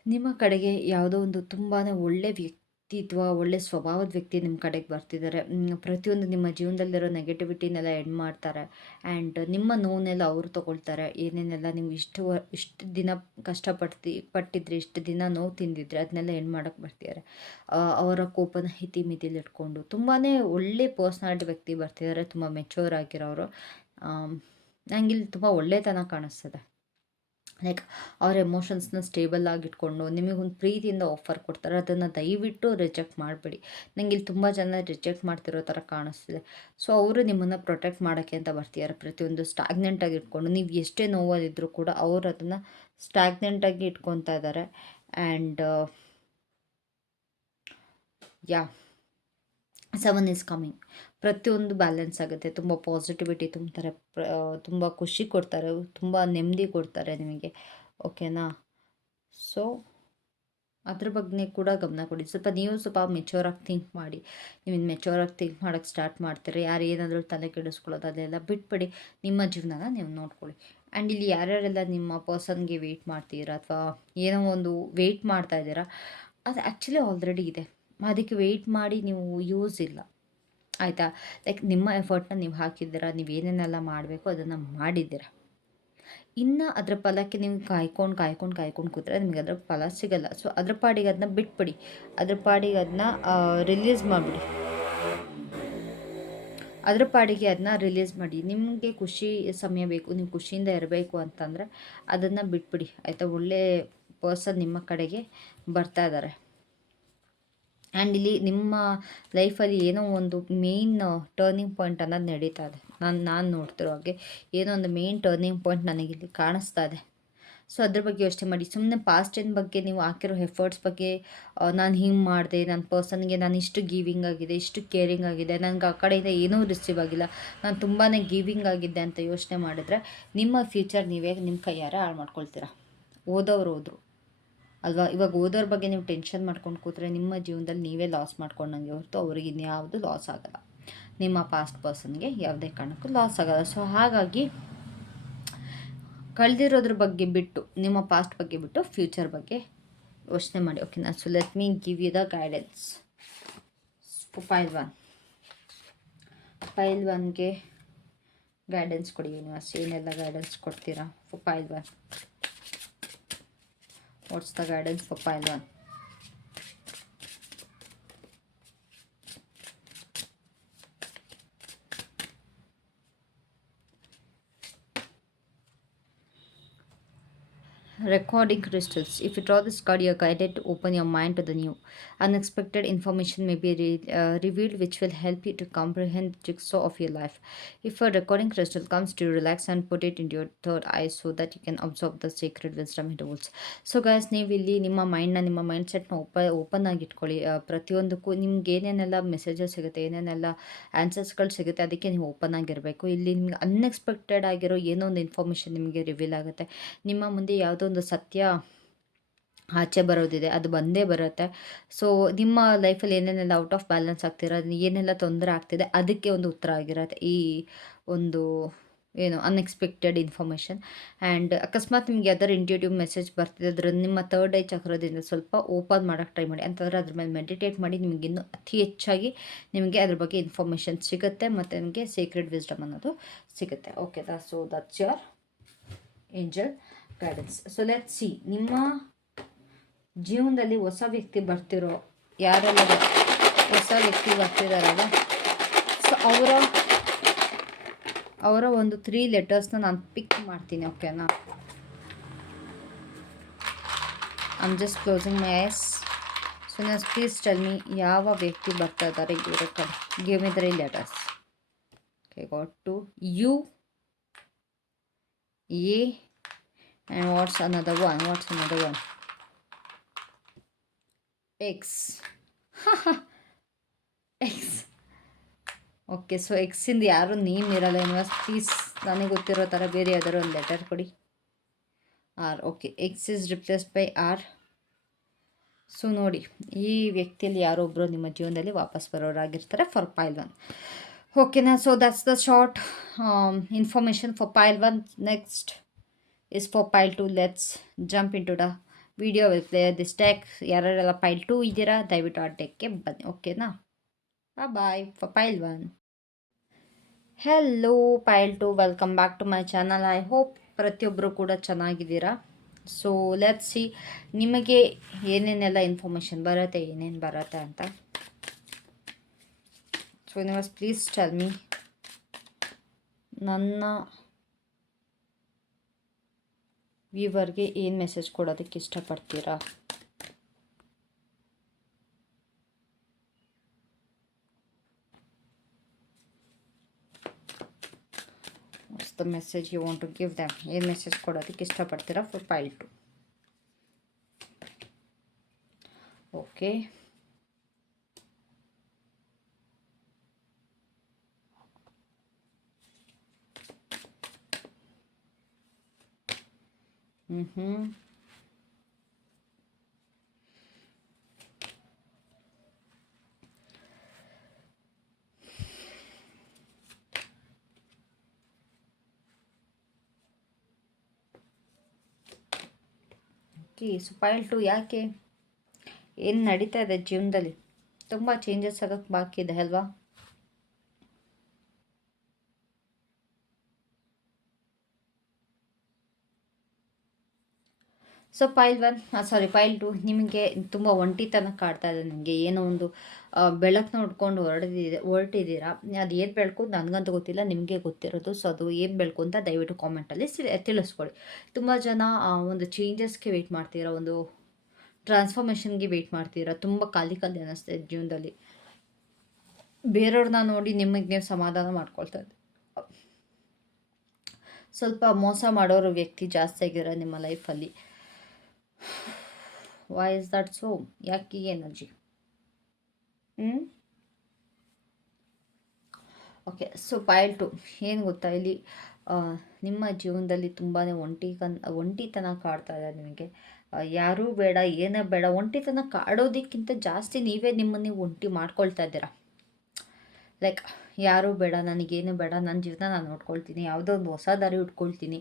ನಿಮ್ಮ ಕಡೆಗೆ ಯಾವುದೋ ಒಂದು ತುಂಬಾ ಒಳ್ಳೆ ವ್ಯಕ್ತಿತ್ವ, ಒಳ್ಳೆ ಸ್ವಭಾವದ ವ್ಯಕ್ತಿ ನಿಮ್ಮ ಕಡೆಗೆ ಬರ್ತಿದ್ದಾರೆ. ಪ್ರತಿಯೊಂದು ನಿಮ್ಮ ಜೀವನದಲ್ಲಿರೋ ನೆಗೆಟಿವಿಟಿನೆಲ್ಲ ಎಂಡ್ ಮಾಡ್ತಾರೆ. ಆ್ಯಂಡ್ ನಿಮ್ಮ ನೋವನ್ನೆಲ್ಲ ಅವರು ತೊಗೊಳ್ತಾರೆ. ಏನೇನೆಲ್ಲ ನೀವು ಇಷ್ಟು ದಿನ ಪಟ್ಟಿದ್ರಿ, ಇಷ್ಟು ದಿನ ನೋವು ತಿಂದಿದ್ರಿ, ಅದನ್ನೆಲ್ಲ ಎಂಡ್ ಮಾಡೋಕ್ಕೆ ಬರ್ತಿದ್ದಾರೆ. ಅವರ ಕೋಪನ ಇಟ್ಕೊಂಡು ತುಂಬಾ ಒಳ್ಳೆ ಪರ್ಸ್ನಾಲಿಟಿ ವ್ಯಕ್ತಿ ಬರ್ತಿದ್ದಾರೆ, ತುಂಬ ಮೆಚೂರ್ ಆಗಿರೋರು. ನಂಗಿಲ್ಲಿ ತುಂಬ ಒಳ್ಳೆತನ ಕಾಣಿಸ್ತದೆ. ಲೈಕ್ ಅವ್ರ ಎಮೋಷನ್ಸ್ನ ಸ್ಟೇಬಲ್ ಆಗಿಟ್ಕೊಂಡು ನಿಮಗೊಂದು ಪ್ರೀತಿಯಿಂದ ಆಫರ್ ಕೊಡ್ತಾರೆ. ಅದನ್ನು ದಯವಿಟ್ಟು ರಿಜೆಕ್ಟ್ ಮಾಡಬೇಡಿ. ನಂಗೆ ಇಲ್ಲಿ ತುಂಬ ಜನ ರಿಜೆಕ್ಟ್ ಮಾಡ್ತಿರೋ ಥರ ಕಾಣಿಸ್ತಿದೆ. ಸೊ ಅವರು ನಿಮ್ಮನ್ನು ಪ್ರೊಟೆಕ್ಟ್ ಮಾಡೋಕ್ಕೆ ಅಂತ ಬರ್ತಿದ್ದಾರೆ. ಪ್ರತಿಯೊಂದು ಸ್ಟಾಗ್ನೆಂಟಾಗಿ ಇಟ್ಕೊಂಡು ನೀವು ಎಷ್ಟೇ ನೋವಲ್ಲಿದ್ದರೂ ಕೂಡ ಅವರು ಅದನ್ನು ಸ್ಟಾಗ್ನೆಂಟಾಗಿ ಇಟ್ಕೊತಾ ಇದ್ದಾರೆ. And yeah, seven is coming. ಪ್ರತಿಯೊಂದು ಬ್ಯಾಲೆನ್ಸ್ ಆಗುತ್ತೆ. ತುಂಬ ಪಾಸಿಟಿವಿಟಿ ತುಂಬ್ತಾರೆ, ತುಂಬ ಖುಷಿ ಕೊಡ್ತಾರೆ, ತುಂಬ ನೆಮ್ಮದಿ ಕೊಡ್ತಾರೆ ನಿಮಗೆ. ಓಕೆನಾ? ಸೊ ಅದ್ರ ಬಗ್ಗೆ ಕೂಡ ಗಮನ ಕೊಡಿ. ನೀವು ಸ್ವಲ್ಪ ಮೆಚೂರಾಗಿ ಥಿಂಕ್ ಮಾಡಿ. ನೀವು ಮೆಚೂರಾಗಿ ಥಿಂಕ್ ಮಾಡೋಕ್ಕೆ ಸ್ಟಾರ್ಟ್ ಮಾಡ್ತೀರಿ. ಯಾರು ಏನಾದರೂ ತಲೆ ಕೆಡಿಸ್ಕೊಳ್ಳೋದು ಅದೆಲ್ಲ ಬಿಟ್ಬಿಡಿ. ನಿಮ್ಮ ಜೀವನನ ನೀವು ನೋಡ್ಕೊಳ್ಳಿ. ಆ್ಯಂಡ್ ಇಲ್ಲಿ ಯಾರ್ಯಾರೆಲ್ಲ ನಿಮ್ಮ ಪರ್ಸನ್ಗೆ ವೆಯ್ಟ್ ಮಾಡ್ತೀರಾ ಅಥವಾ ಏನೋ ಒಂದು ವೆಯ್ಟ್ ಮಾಡ್ತಾ ಇದ್ದೀರಾ, ಅದು ಆ್ಯಕ್ಚುಲಿ ಆಲ್ರೆಡಿ ಇದೆ. ಅದಕ್ಕೆ ವೆಯ್ಟ್ ಮಾಡಿ ನೀವು ಯೂಸ್ ಇಲ್ಲ, ಆಯಿತಾ? ಲೈಕ್ ನಿಮ್ಮ ಎಫರ್ಟ್ನ ನೀವು ಹಾಕಿದ್ದೀರಾ, ನೀವು ಏನೇನೆಲ್ಲ ಮಾಡಬೇಕು ಅದನ್ನು ಮಾಡಿದ್ದೀರಾ. ಇನ್ನು ಅದರ ಫಲಕ್ಕೆ ನೀವು ಕಾಯ್ಕೊಂಡು ಕೂತ್ರೆ ನಿಮಗೆ ಅದರ ಫಲ ಸಿಗಲ್ಲ. ಸೊ ಅದ್ರ ಪಾಡಿಗೆ ಅದನ್ನ ಬಿಟ್ಬಿಡಿ, ಅದ್ರ ಪಾಡಿಗೆ ಅದನ್ನ ರಿಲೀಸ್ ಮಾಡಿಬಿಡಿ, ಅದ್ರ ಪಾಡಿಗೆ ಅದನ್ನ ರಿಲೀಸ್ ಮಾಡಿ. ನಿಮಗೆ ಖುಷಿ ಸಮಯ ಬೇಕು, ನೀವು ಖುಷಿಯಿಂದ ಇರಬೇಕು ಅಂತಂದರೆ ಅದನ್ನು ಬಿಟ್ಬಿಡಿ, ಆಯಿತಾ? ಒಳ್ಳೆ ಪರ್ಸನ್ ನಿಮ್ಮ ಕಡೆಗೆ ಬರ್ತಾ ಇದ್ದಾರೆ. ಆ್ಯಂಡ್ ಇಲ್ಲಿ ನಿಮ್ಮ ಲೈಫಲ್ಲಿ ಏನೋ ಒಂದು ಮೇಯ್ನ್ ಟರ್ನಿಂಗ್ ಪಾಯಿಂಟ್ ಅನ್ನೋದು ನಡೀತಾ ಇದೆ. ನಾನು ನೋಡ್ತಿರೋ ಹಾಗೆ ಏನೋ ಒಂದು ಮೇಯ್ನ್ ಟರ್ನಿಂಗ್ ಪಾಯಿಂಟ್ ನನಗಿಲ್ಲಿ ಕಾಣಿಸ್ತಾ ಇದೆ. ಸೊ ಅದ್ರ ಬಗ್ಗೆ ಯೋಚನೆ ಮಾಡಿ. ಸುಮ್ಮನೆ ಪಾಸ್ಟಿನ ಬಗ್ಗೆ ನೀವು ಹಾಕಿರೋ ಎಫರ್ಟ್ಸ್ ಬಗ್ಗೆ ನಾನು ಹಿಂಗೆ ಮಾಡಿದೆ, ನನ್ನ ಪರ್ಸನ್ಗೆ ನಾನು ಇಷ್ಟು ಗಿವಿಂಗ್ ಆಗಿದೆ, ಇಷ್ಟು ಕೇರಿಂಗ್ ಆಗಿದೆ, ನನಗೆ ಆ ಕಡೆಯಿಂದ ಏನೂ ರಿಸೀವ್ ಆಗಿಲ್ಲ, ನಾನು ತುಂಬಾ ಗಿವಿಂಗ್ ಆಗಿದ್ದೆ ಅಂತ ಯೋಚನೆ ಮಾಡಿದ್ರೆ ನಿಮ್ಮ ಫ್ಯೂಚರ್ ನೀವೇ ನಿಮ್ಮ ಕೈಯಾರೆ ಹಾಳು ಮಾಡ್ಕೊಳ್ತೀರಾ. ಓದೋರು ಹೋದರು ಅಲ್ವಾ? ಇವಾಗ ಓದೋರ ಬಗ್ಗೆ ನೀವು ಟೆನ್ಷನ್ ಮಾಡ್ಕೊಂಡು ಕೂತ್ರೆ ನಿಮ್ಮ ಜೀವನದಲ್ಲಿ ನೀವೇ ಲಾಸ್ ಮಾಡ್ಕೊಂಡಂಗೆ ಹೊರತು ಅವ್ರಿಗೆ ಇನ್ಯಾವುದು ಲಾಸ್ ಆಗೋಲ್ಲ. ನಿಮ್ಮ ಪಾಸ್ಟ್ ಪರ್ಸನ್ಗೆ ಯಾವುದೇ ಕಾರಣಕ್ಕೂ ಲಾಸ್ ಆಗೋಲ್ಲ. ಸೊ ಹಾಗಾಗಿ ಕಳೆದಿರೋದ್ರ ಬಗ್ಗೆ ಬಿಟ್ಟು, ನಿಮ್ಮ ಪಾಸ್ಟ್ ಬಗ್ಗೆ ಬಿಟ್ಟು ಫ್ಯೂಚರ್ ಬಗ್ಗೆ ಯೋಚನೆ ಮಾಡಿ. ಓಕೆನಾ? So let me give you the guidance. File ಒನ್ಗೆ ಗೈಡೆನ್ಸ್ ಕೊಡಿ ಯೂನಿವರ್ಸ್. ಏನೆಲ್ಲ ಗೈಡೆನ್ಸ್ ಕೊಡ್ತೀರಾ file one? What's the guidance for pile 1? Recording crystals. If you draw this card, you are guided to open your mind to the new. Unexpected information may be revealed, which will help you to comprehend the jigsaw of your life. If a recording crystal comes to you, relax and put it into your third eye so that you can absorb the sacred wisdom it holds. So guys, ನೀವು ಇಲ್ಲಿ ನಿಮ್ಮ ಮೈಂಡ್ನ, ನಿಮ್ಮ ಮೈಂಡ್ ಸೆಟ್ನ ಓಪನ್ ಆಗಿ ಇಟ್ಕೊಳ್ಳಿ. ಪ್ರತಿಯೊಂದಕ್ಕೂ ನಿಮ್ಗೆ ಏನೇನೆಲ್ಲ ಮೆಸೇಜಸ್ ಸಿಗುತ್ತೆ, ಏನೇನೆಲ್ಲ ಆನ್ಸರ್ಸ್ಗಳು ಸಿಗುತ್ತೆ, ಅದಕ್ಕೆ ನೀವು ಓಪನ್ ಆಗಿರಬೇಕು. ಇಲ್ಲಿ ನಿಮ್ಗೆ ಅನ್ಎಕ್ಸ್ಪೆಕ್ಟೆಡ್ ಆಗಿರೋ ಏನೋ ಒಂದು ಇನ್ಫಾರ್ಮೇಷನ್ ನಿಮಗೆ ರಿವೀಲ್ ಆಗುತ್ತೆ. ನಿಮ್ಮ ಮುಂದೆ ಯಾವುದೋ ಒಂದು ಸತ್ಯ ಆಚೆ ಬರೋದಿದೆ, ಅದು ಬಂದೇ ಬರುತ್ತೆ. ಸೊ ನಿಮ್ಮ ಲೈಫಲ್ಲಿ ಏನೇನೆಲ್ಲ ಔಟ್ ಆಫ್ ಬ್ಯಾಲೆನ್ಸ್ ಆಗ್ತಿರೋ, ಏನೆಲ್ಲ ತೊಂದರೆ ಆಗ್ತಿದೆ, ಅದಕ್ಕೆ ಒಂದು ಉತ್ತರ ಆಗಿರುತ್ತೆ ಈ ಒಂದು ಏನು ಅನ್ಎಕ್ಸ್ಪೆಕ್ಟೆಡ್ ಇನ್ಫಾರ್ಮೇಷನ್. ಆ್ಯಂಡ್ ಅಕಸ್ಮಾತ್ ನಿಮ್ಗೆ ಯಾವ್ದಾದ್ರು ಇಂಟ್ಯೂಟಿವ್ ಮೆಸೇಜ್ ಬರ್ತಿದೆ, ಅದ್ರ ನಿಮ್ಮ ಥರ್ಡ್ ಐ ಚಕ್ರದಿಂದ ಸ್ವಲ್ಪ ಓಪನ್ ಮಾಡೋಕ್ಕೆ ಟ್ರೈ ಮಾಡಿ. ಅಂತಂದರೆ ಅದ್ರ ಮೇಲೆ ಮೆಡಿಟೇಟ್ ಮಾಡಿ, ನಿಮಗೆ ಇನ್ನೂ ಅತಿ ಹೆಚ್ಚಾಗಿ ನಿಮಗೆ ಅದ್ರ ಬಗ್ಗೆ ಇನ್ಫಾರ್ಮೇಷನ್ ಸಿಗುತ್ತೆ ಮತ್ತು ನಿಮಗೆ ಸೀಕ್ರೆಟ್ ವಿಸ್ಡಮ್ ಅನ್ನೋದು ಸಿಗುತ್ತೆ. Okay, so that's your angel guidance. So let's see, ನಿಮ್ಮ ಜೀವನದಲ್ಲಿ ಹೊಸ ವ್ಯಕ್ತಿ ಬರ್ತಿರೋ, ಯಾರೆಲ್ಲ ಹೊಸ ವ್ಯಕ್ತಿ ಬರ್ತಿದಾರಲ್ಲ, ಸೊ ಅವರ ಒಂದು 3 ಲೆಟರ್ಸ್ನ ನಾನು ಪಿಕ್ ಮಾಡ್ತೀನಿ. ಓಕೆನಾ? I am just closing my eyes. So ನಾನು ಪ್ಲೀಸ್ ಟೆಲ್ ಮಿ, ಯಾವ ವ್ಯಕ್ತಿ ಬರ್ತಾ ಇದ್ದಾರೆ ಇವರ ಕಡೆ. Give me 3 letters. Okay, got two U, A, and what's another one? X. X. Okay, so ಎಕ್ಸಿಂದ ಯಾರು ನೇಮ್ ಇರಲ್ಲ ಯೂನಿವರ್ಸ್. ಪ್ಲೀಸ್ ನನಗೆ ಗೊತ್ತಿರೋ ಥರ ಬೇರೆ ಯಾವ್ದಾದ್ರು ಒಂದು ಲೆಟರ್ ಕೊಡಿ. R. Okay, X is replaced by R. So ನೋಡಿ, ಈ ವ್ಯಕ್ತಿಯಲ್ಲಿ ಯಾರೊಬ್ಬರು ನಿಮ್ಮ ಜೀವನದಲ್ಲಿ ವಾಪಸ್ ಬರೋರಾಗಿರ್ತಾರೆ ಫಾರ್ ಪೈಲ್ ಒನ್. ಓಕೆನಾ? So that's the short information for pile one. Next is for pile two. Let's jump into the video will play this deck. ಯಾರೆಲ್ಲ ಪೈಲ್ ಟು ಇದ್ದೀರಾ ದಯವಿಟ್ಟು ಆ ಟೆಕ್ಗೆ ಬನ್ನಿ. ಓಕೆನಾ? Bye for pile one. Hello pile two, welcome back to my channel. I hope ಪ್ರತಿಯೊಬ್ಬರು ಕೂಡ ಚೆನ್ನಾಗಿದ್ದೀರಾ. ಸೊ ಲೆಟ್ಸ್ ಸಿ ನಿಮಗೆ ಏನೇನೆಲ್ಲ ಇನ್ಫಾರ್ಮೇಷನ್ ಬರುತ್ತೆ, ಏನೇನು ಬರುತ್ತೆ ಅಂತ. So universe please tell me, ನನ್ನ ವ್ಯೂವರ್ಗೆ ಏನು ಮೆಸೇಜ್ ಕೊಡೋದಕ್ಕೆ ಇಷ್ಟಪಡ್ತೀರಾ? What's the message you want to give them? ಏನು ಮೆಸೇಜ್ ಕೊಡೋದಕ್ಕೆ ಇಷ್ಟಪಡ್ತೀರಾ for pile two? Okay, so pile two ಯಾಕೆ, ಏನು ನಡೀತಾ ಇದೆ ಜೀವನದಲ್ಲಿ? ತುಂಬ ಚೇಂಜಸ್ ಆಗೋಕ್ಕೆ ಬಾಕಿ ಇದೆ ಅಲ್ವಾ? ಸೊ ಪೈಲ್ ಒನ್, ಪೈಲ್ ಟು, ನಿಮಗೆ ತುಂಬ ಒಂಟಿತನ ಕಾಡ್ತಾ ಇದೆ. ನಿಮಗೆ ಏನೋ ಒಂದು ಬೆಳಕನ್ನ ಹೊಡ್ಕೊಂಡು ಹೊರಟಿದ್ದೀರಾ. ಅದು ಏನು ಬೆಳಕು ನನಗಂತೂ ಗೊತ್ತಿಲ್ಲ, ನಿಮಗೆ ಗೊತ್ತಿರೋದು. ಸೊ ಅದು ಏನು ಬೆಳಕು ಅಂತ ದಯವಿಟ್ಟು ಕಾಮೆಂಟಲ್ಲಿ ತಿಳಿಸ್ಕೊಳ್ಳಿ. ತುಂಬ ಜನ ಒಂದು ಚೇಂಜಸ್ಗೆ ವೆಯ್ಟ್ ಮಾಡ್ತೀರಾ, ಒಂದು ಟ್ರಾನ್ಸ್ಫಾರ್ಮೇಷನ್ಗೆ ವೆಯ್ಟ್ ಮಾಡ್ತೀರಾ. ತುಂಬ ಖಾಲಿ ಅನ್ನಿಸ್ತಾ ಇದೆ ಜೀವನದಲ್ಲಿ. ಬೇರೆಯವ್ರನ್ನ ನೋಡಿ ನಿಮಗೆ ನೀವು ಸಮಾಧಾನ ಮಾಡ್ಕೊಳ್ತಾ ಇದ್ದೀರಿ. ಸ್ವಲ್ಪ ಮೋಸ ಮಾಡೋರು ವ್ಯಕ್ತಿ ಜಾಸ್ತಿ ಆಗಿದ್ದಾರೆ ನಿಮ್ಮ ಲೈಫಲ್ಲಿ. Why is that so? ಯಾಕೆ ಈ energy? Okay, so pile two ಏನು ಗೊತ್ತಾ, ಇಲ್ಲಿ ನಿಮ್ಮ ಜೀವನದಲ್ಲಿ ತುಂಬಾ ಒಂಟಿತನ ಕಾಡ್ತಾ ಇದೆ ನಿಮಗೆ. ಯಾರೂ ಬೇಡ, ಏನೇ ಬೇಡ, ಒಂಟಿತನ ಕಾಡೋದಕ್ಕಿಂತ ಜಾಸ್ತಿ ನೀವೇ ನಿಮ್ಮನ್ನು ಒಂಟಿ ಮಾಡ್ಕೊಳ್ತಾ ಇದ್ದೀರಾ. ಲೈಕ್ ಯಾರೂ ಬೇಡ, ನನಗೇನು ಬೇಡ, ನನ್ನ ಜೀವನ ನಾನು ನೋಡ್ಕೊಳ್ತೀನಿ, ಯಾವುದೋ ಒಂದು ಹೊಸ ದಾರಿ ಉಟ್ಕೊಳ್ತೀನಿ.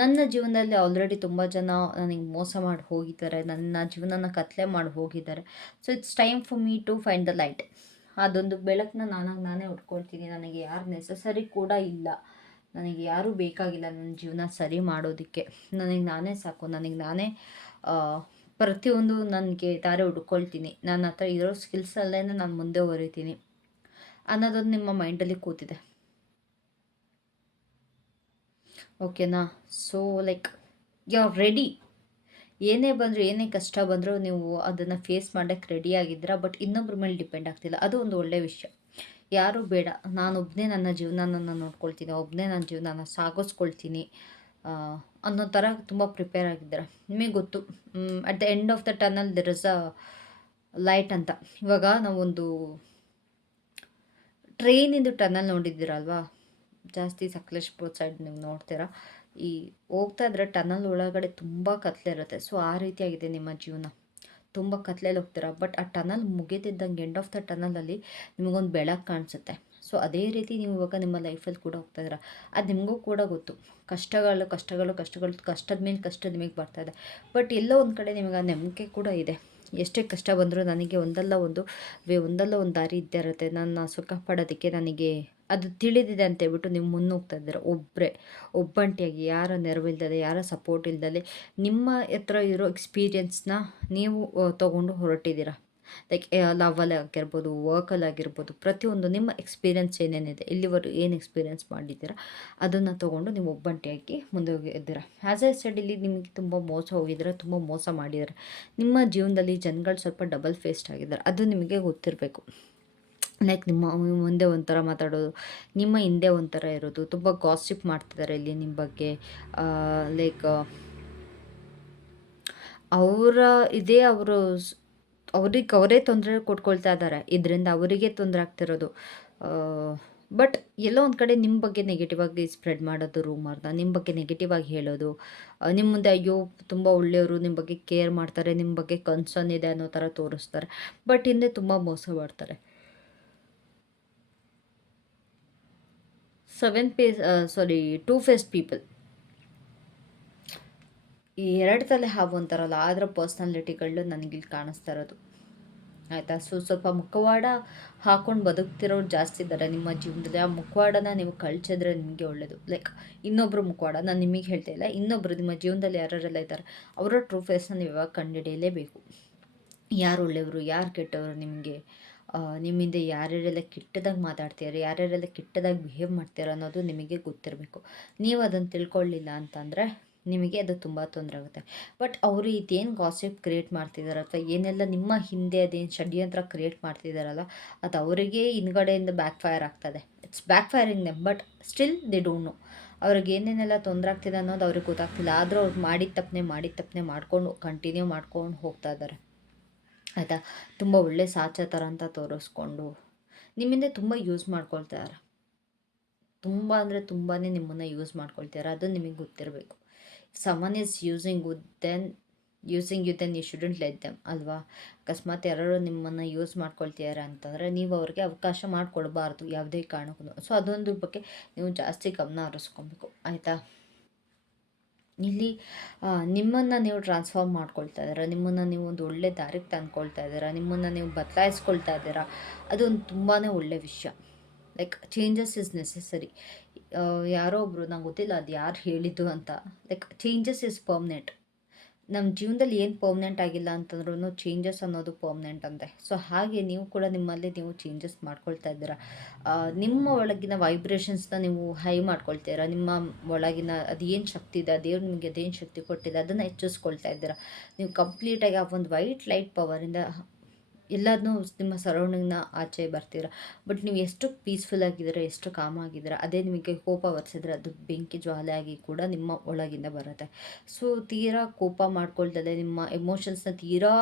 ನನ್ನ ಜೀವನದಲ್ಲಿ ಆಲ್ರೆಡಿ ತುಂಬ ಜನ ನನಗೆ ಮೋಸ ಮಾಡಿ ಹೋಗಿದ್ದಾರೆ, ನನ್ನ ಜೀವನನ ಕತ್ಲೆ ಮಾಡಿ ಹೋಗಿದ್ದಾರೆ. So it's time for me to find the light. ಅದೊಂದು ಬೆಳಕನ್ನ ನಾನೇ ಉಟ್ಕೊಳ್ತೀನಿ. ನನಗೆ ಯಾರು ನೆಸಸರಿ ಕೂಡ ಇಲ್ಲ, ನನಗೆ ಯಾರೂ ಬೇಕಾಗಿಲ್ಲ ನನ್ನ ಜೀವನ ಸರಿ ಮಾಡೋದಕ್ಕೆ. ನನಗೆ ನಾನೇ ಸಾಕು, ನನಗೆ ನಾನೇ ಪ್ರತಿಯೊಂದು ನನಗೆ ದಾರಿ ಹುಡ್ಕೊಳ್ತೀನಿ. ನನ್ನ ಹತ್ರ ಇರೋ ಸ್ಕಿಲ್ಸಲ್ಲೇ ನಾನು ಮುಂದೆ ಹೊರಿತೀನಿ ಅನ್ನೋದೊಂದು ನಿಮ್ಮ ಮೈಂಡಲ್ಲಿ ಕೂತಿದೆ. ಓಕೆನಾ? So like you are ready. ಏನೇ ಬಂದರೂ, ಏನೇ ಕಷ್ಟ ಬಂದರೂ ನೀವು ಅದನ್ನು ಫೇಸ್ ಮಾಡೋಕ್ಕೆ ರೆಡಿಯಾಗಿದ್ದೀರಾ. ಬಟ್ ಇನ್ನೊಬ್ಬರ ಮೇಲೆ ಡಿಪೆಂಡ್ ಆಗ್ತಿಲ್ಲ. ಅದು ಒಂದು ಒಳ್ಳೆಯ ವಿಷಯ. ಯಾರೂ ಬೇಡ, ನಾನೊಬ್ಬನೇ ನನ್ನ ಜೀವನನ ನೋಡ್ಕೊಳ್ತೀನಿ, ಒಬ್ಬನೇ ನನ್ನ ಜೀವನನ ಸಾಗಿಸ್ಕೊಳ್ತೀನಿ ಅನ್ನೋ ಥರ ತುಂಬ ಪ್ರಿಪೇರ್ ಆಗಿದ್ದೀರಾ. ನಿಮಗೆ ಗೊತ್ತು, at the end of the tunnel there is a light ಅಂತ. ಇವಾಗ ನಾವೊಂದು ಟ್ರೈನಿಂದು ಟನಲ್ ನೋಡಿದ್ದೀರಲ್ವಾ? ಜಾಸ್ತಿ ಸಕಲೇಶ್ಪುರ ಸೈಡ್ ನೀವು ನೋಡ್ತೀರಾ, ಈ ಹೋಗ್ತಾ ಇದ್ರೆ ಟನಲ್ ಒಳಗಡೆ ತುಂಬ ಕತ್ಲಿರುತ್ತೆ. ಸೊ ಆ ರೀತಿಯಾಗಿದೆ ನಿಮ್ಮ ಜೀವನ, ತುಂಬ ಕತ್ಲೆಯಲ್ಲಿ ಹೋಗ್ತೀರಾ. ಬಟ್ ಆ ಟನಲ್ ಮುಗಿತಿದ್ದಂಗೆ ಎಂಡ್ ಆಫ್ ದ ಟನಲಲ್ಲಿ ನಿಮಗೊಂದು ಬೆಳಕು ಕಾಣಿಸುತ್ತೆ. ಸೊ ಅದೇ ರೀತಿ ನೀವು ಇವಾಗ ನಿಮ್ಮ ಲೈಫಲ್ಲಿ ಕೂಡ ಹೋಗ್ತಾ ಇದ್ದೀರಾ. ಅದು ನಿಮಗೂ ಕೂಡ ಗೊತ್ತು, ಕಷ್ಟದ ಮೇಲೆ ಕಷ್ಟ ನಿಮಗೆ ಬರ್ತಾಯಿದೆ. ಬಟ್ ಎಲ್ಲೋ ಒಂದು ಕಡೆ ನಿಮಗೆ ಆ ನಂಬಿಕೆ ಕೂಡ ಇದೆ, ಎಷ್ಟೇ ಕಷ್ಟ ಬಂದರೂ ನನಗೆ ಒಂದಲ್ಲ ಒಂದು ದಾರಿ ಇದ್ದೇ ಇರುತ್ತೆ, ನನ್ನ ಸುಖ ಪಡೋದಕ್ಕೆ ನನಗೆ ಅದು ತಿಳಿದಿದೆ ಅಂತೇಳ್ಬಿಟ್ಟು ನೀವು ಮುನ್ನೋಗ್ತಾ ಇದ್ದೀರ. ಒಬ್ಬಂಟಿಯಾಗಿ, ಯಾರ ನೆರವಿಲ್ದಲೆ, ಯಾರ ಸಪೋರ್ಟ್ ಇಲ್ದಲೆ ನಿಮ್ಮ ಹತ್ರ ಇರೋ ಎಕ್ಸ್ಪೀರಿಯೆನ್ಸ್ನ ನೀವು ತೊಗೊಂಡು ಹೊರಟಿದ್ದೀರ. ಲೈಕ್ ಲವಲ್ಲಿ ಆಗಿರ್ಬೋದು, ವರ್ಕಲ್ಲಿ ಆಗಿರ್ಬೋದು, ಪ್ರತಿಯೊಂದು ನಿಮ್ಮ ಎಕ್ಸ್ಪೀರಿಯೆನ್ಸ್ ಏನೇನಿದೆ, ಇಲ್ಲಿವರೆಗೂ ಏನು ಎಕ್ಸ್ಪೀರಿಯೆನ್ಸ್ ಮಾಡಿದ್ದೀರಾ ಅದನ್ನು ತೊಗೊಂಡು ನೀವು ಒಬ್ಬಂಟಿಯಾಗಿ ಮುಂದೆ ಹೋಗಿದ್ದೀರಾ. ಆ್ಯಸ್ ಎ ಸೈಡ್ ಇಲ್ಲಿ ನಿಮಗೆ ತುಂಬ ಮೋಸ ಹೋಗಿದ್ದೀರಾ, ತುಂಬ ಮೋಸ ಮಾಡಿದ್ದಾರೆ. ನಿಮ್ಮ ಜೀವನದಲ್ಲಿ ಜನಗಳು ಸ್ವಲ್ಪ ಡಬಲ್ ಫೇಸ್ಡ್ ಆಗಿದ್ದಾರೆ, ಅದು ನಿಮಗೆ ಗೊತ್ತಿರಬೇಕು. ಲೈಕ್ ನಿಮ್ಮ ಮುಂದೆ ಒಂಥರ ಮಾತಾಡೋದು, ನಿಮ್ಮ ಹಿಂದೆ ಒಂಥರ ಇರೋದು, ತುಂಬ ಗಾಸಿಪ್ ಮಾಡ್ತಿದ್ದಾರೆ ಇಲ್ಲಿ ನಿಮ್ಮ ಬಗ್ಗೆ. ಲೈಕ್ ಅವರ ಇದೇ ಅವ್ರಿಗೆ ಅವರೇ ತೊಂದರೆ ಕೊಟ್ಕೊಳ್ತಾ ಇದ್ದಾರೆ, ಇದರಿಂದ ಅವರಿಗೆ ತೊಂದರೆ ಆಗ್ತಿರೋದು. ಬಟ್ ಎಲ್ಲೋ ಒಂದು ಕಡೆ ನಿಮ್ಮ ಬಗ್ಗೆ ನೆಗೆಟಿವ್ ಆಗಿ ಸ್ಪ್ರೆಡ್ ಮಾಡೋದು ರೂಮರ್ನ, ನಿಮ್ಮ ಬಗ್ಗೆ ನೆಗೆಟಿವ್ ಆಗಿ ಹೇಳೋದು, ನಿಮ್ಮ ಮುಂದೆ ಅಯ್ಯೋ ತುಂಬ ಒಳ್ಳೆಯವರು, ನಿಮ್ಮ ಬಗ್ಗೆ ಕೇರ್ ಮಾಡ್ತಾರೆ, ನಿಮ್ಮ ಬಗ್ಗೆ ಕನ್ಸರ್ನ್ ಇದೆ ಅನ್ನೋ ಥರ ತೋರಿಸ್ತಾರೆ. ಬಟ್ ಹಿಂದೆ ತುಂಬ ಮೋಸ ಮಾಡ್ತಾರೆ. 2 ಫೇಸ್ ಪೀಪಲ್. ಈ ಎರಡು ತಲೆ ಹಾವು ಅಂತಾರಲ್ಲ, ಅದರ ಪರ್ಸ್ನಾಲಿಟಿಗಳು ನನಗಿಲ್ಲಿ ಕಾಣಿಸ್ತಾ ಇರೋದು. ಆಯಿತಾ? ಸ್ವಲ್ಪ ಮುಖವಾಡ ಹಾಕೊಂಡು ಬದುಕ್ತಿರೋರು ಜಾಸ್ತಿ ಇದ್ದಾರೆ ನಿಮ್ಮ ಜೀವನದಲ್ಲಿ. ಆ ಮುಖವಾಡನ ನೀವು ಕಳ್ಚಿದ್ರೆ ನಿಮಗೆ ಒಳ್ಳೆಯದು. ಲೈಕ್ ಇನ್ನೊಬ್ಬರು ಮುಖವಾಡ, ನಾನು ನಿಮಗೆ ಹೇಳ್ತಾ ಇಲ್ಲ, ಇನ್ನೊಬ್ಬರು ನಿಮ್ಮ ಜೀವನದಲ್ಲಿ ಯಾರ್ಯಾರೆಲ್ಲ ಇದ್ದಾರೆ ಅವರ ಟ್ರೂ ಫೇಸ್ನ ನೀವು ಇವಾಗ ಕಂಡುಹಿಡಿಯಲೇಬೇಕು. ಯಾರು ಒಳ್ಳೆಯವರು, ಯಾರು ಕೆಟ್ಟವರು, ನಿಮಗೆ ನಿಮ್ಮಿಂದ ಯಾರ್ಯಾರೆಲ್ಲ ಕೆಟ್ಟದಾಗಿ ಮಾತಾಡ್ತೀರ, ಯಾರ್ಯಾರೆಲ್ಲ ಕೆಟ್ಟದಾಗಿ ಬಿಹೇವ್ ಮಾಡ್ತೀರ ಅನ್ನೋದು ನಿಮಗೆ ಗೊತ್ತಿರಬೇಕು. ನೀವು ಅದನ್ನು ತಿಳ್ಕೊಳ್ಳಿಲ್ಲ ಅಂತಂದರೆ ನಿಮಗೆ ಅದು ತುಂಬ ತೊಂದರೆ ಆಗುತ್ತೆ. ಬಟ್ ಅವರು ಇದೇನು ಗಾಸಿಪ್ ಕ್ರಿಯೇಟ್ ಮಾಡ್ತಿದ್ದಾರೆ ಅಥವಾ ಏನೆಲ್ಲ ನಿಮ್ಮ ಹಿಂದೆ ಅದೇನು ಷಡ್ಯಂತ್ರ ಕ್ರಿಯೇಟ್ ಮಾಡ್ತಿದ್ದಾರಲ್ಲ, ಅದು ಅವರಿಗೆ ಹಿಂದ್ಗಡೆಯಿಂದ ಬ್ಯಾಕ್ ಫೈರ್ ಆಗ್ತದೆ. It's back firing them, but still they don't know. ಅವ್ರಿಗೆ ಏನೇನೆಲ್ಲ ತೊಂದರೆ ಆಗ್ತಿದೆ ಅನ್ನೋದು ಅವ್ರಿಗೆ ಗೊತ್ತಾಗ್ತಿಲ್ಲ. ಆದರೂ ಅವ್ರು ಮಾಡಿದ ತಪ್ಪನೆ ಮಾಡ್ಕೊಂಡು ಕಂಟಿನ್ಯೂ ಮಾಡ್ಕೊಂಡು ಹೋಗ್ತಾ ಇದ್ದಾರೆ. ಆಯಿತಾ? ತುಂಬ ಒಳ್ಳೆ ಸಾಚ ಥರ ಅಂತ ತೋರಿಸ್ಕೊಂಡು ನಿಮ್ಮಿಂದ ತುಂಬ ಯೂಸ್ ಮಾಡ್ಕೊಳ್ತಾರೆ. ತುಂಬ ಅಂದರೆ ತುಂಬಾ ನಿಮ್ಮನ್ನು ಯೂಸ್ ಮಾಡ್ಕೊಳ್ತಾರೆ. ಅದು ನಿಮಗೆ ಗೊತ್ತಿರಬೇಕು. Someone is using you then you shouldn't let them ಅಲ್ವಾ? ಅಕಸ್ಮಾತ್ ಯಾರು ನಿಮ್ಮನ್ನು ಯೂಸ್ ಮಾಡ್ಕೊಳ್ತಿದ್ದಾರೆ ಅಂತಂದರೆ ನೀವು ಅವ್ರಿಗೆ ಅವಕಾಶ ಮಾಡಿಕೊಡ್ಬಾರ್ದು ಯಾವುದೇ ಕಾರಣಕ್ಕೂ. ಸೊ ಅದೊಂದು ಬಗ್ಗೆ ನೀವು ಜಾಸ್ತಿ ಗಮನ ಹರಿಸ್ಕೊಬೇಕು. ಆಯಿತಾ? ಇಲ್ಲಿ ನಿಮ್ಮನ್ನು ನೀವು ಟ್ರಾನ್ಸ್ಫಾರ್ಮ್ ಮಾಡ್ಕೊಳ್ತಾ ಇದ್ದೀರಾ, ನಿಮ್ಮನ್ನು ನೀವು ಒಂದು ಒಳ್ಳೆ ದಾರಿಗೆ ತಂದ್ಕೊಳ್ತಾ ಇದ್ದೀರಾ, ನಿಮ್ಮನ್ನು ನೀವು ಬದಲಾಯಿಸ್ಕೊಳ್ತಾ ಇದ್ದೀರಾ. ಅದೊಂದು ತುಂಬಾ ಒಳ್ಳೆ ವಿಷಯ. Like changes is necessary. ಯಾರೋ ಒಬ್ಬರು ನಂಗೆ ಗೊತ್ತಿಲ್ಲ ಅದು ಯಾರು ಹೇಳಿದ್ದು ಅಂತ. Like changes is permanent. ನಮ್ಮ ಜೀವನದಲ್ಲಿ ಏನು ಪರ್ಮನೆಂಟ್ ಆಗಿಲ್ಲ ಅಂತಂದ್ರೂ ಚೇಂಜಸ್ ಅನ್ನೋದು ಪರ್ಮನೆಂಟ್ ಅಂತೆ. ಸೊ ಹಾಗೆ ನೀವು ಕೂಡ ನಿಮ್ಮಲ್ಲಿ ನೀವು ಚೇಂಜಸ್ ಮಾಡ್ಕೊಳ್ತಾ ಇದ್ದೀರಾ. ನಿಮ್ಮ ಒಳಗಿನ ವೈಬ್ರೇಷನ್ಸ್ನ ನೀವು ಹೈ ಮಾಡ್ಕೊಳ್ತೀರಾ. ನಿಮ್ಮ ಒಳಗಿನ ಅದು ಏನು ಶಕ್ತಿ ಇದೆ, ದೇವ್ರು ನಿಮಗೆ ಅದೇನು ಶಕ್ತಿ ಕೊಟ್ಟಿದೆ ಅದನ್ನು ಹೆಚ್ಚಿಸ್ಕೊಳ್ತಾ ಇದ್ದೀರಾ. ನೀವು ಕಂಪ್ಲೀಟಾಗಿ ಆ ಒಂದು ವೈಟ್ ಲೈಟ್ ಪವರಿಂದ ಎಲ್ಲದನ್ನೂ ನಿಮ್ಮ ಸರೌಂಡಿಂಗ್ನ ಆಚೆ ಬರ್ತೀರ. ಬಟ್ ನೀವು ಎಷ್ಟು ಪೀಸ್ಫುಲ್ ಆಗಿದ್ದೀರ, ಎಷ್ಟು ಕಾಮ್ ಆಗಿದ್ದೀರ, ಅದೇ ನಿಮಗೆ ಕೋಪ ವರ್ಸಿದ್ರೆ ಅದು ಬೆಂಕಿ ಜ್ವಾಲೆ ಆಗಿ ಕೂಡ ನಿಮ್ಮ ಒಳಗಿಂದ ಬರುತ್ತೆ. ಸೊ ತೀರಾ ಕೋಪ ಮಾಡ್ಕೊಳ್ತದೆ ನಿಮ್ಮ ಎಮೋಷನ್ಸ್ನ ತೀರಾ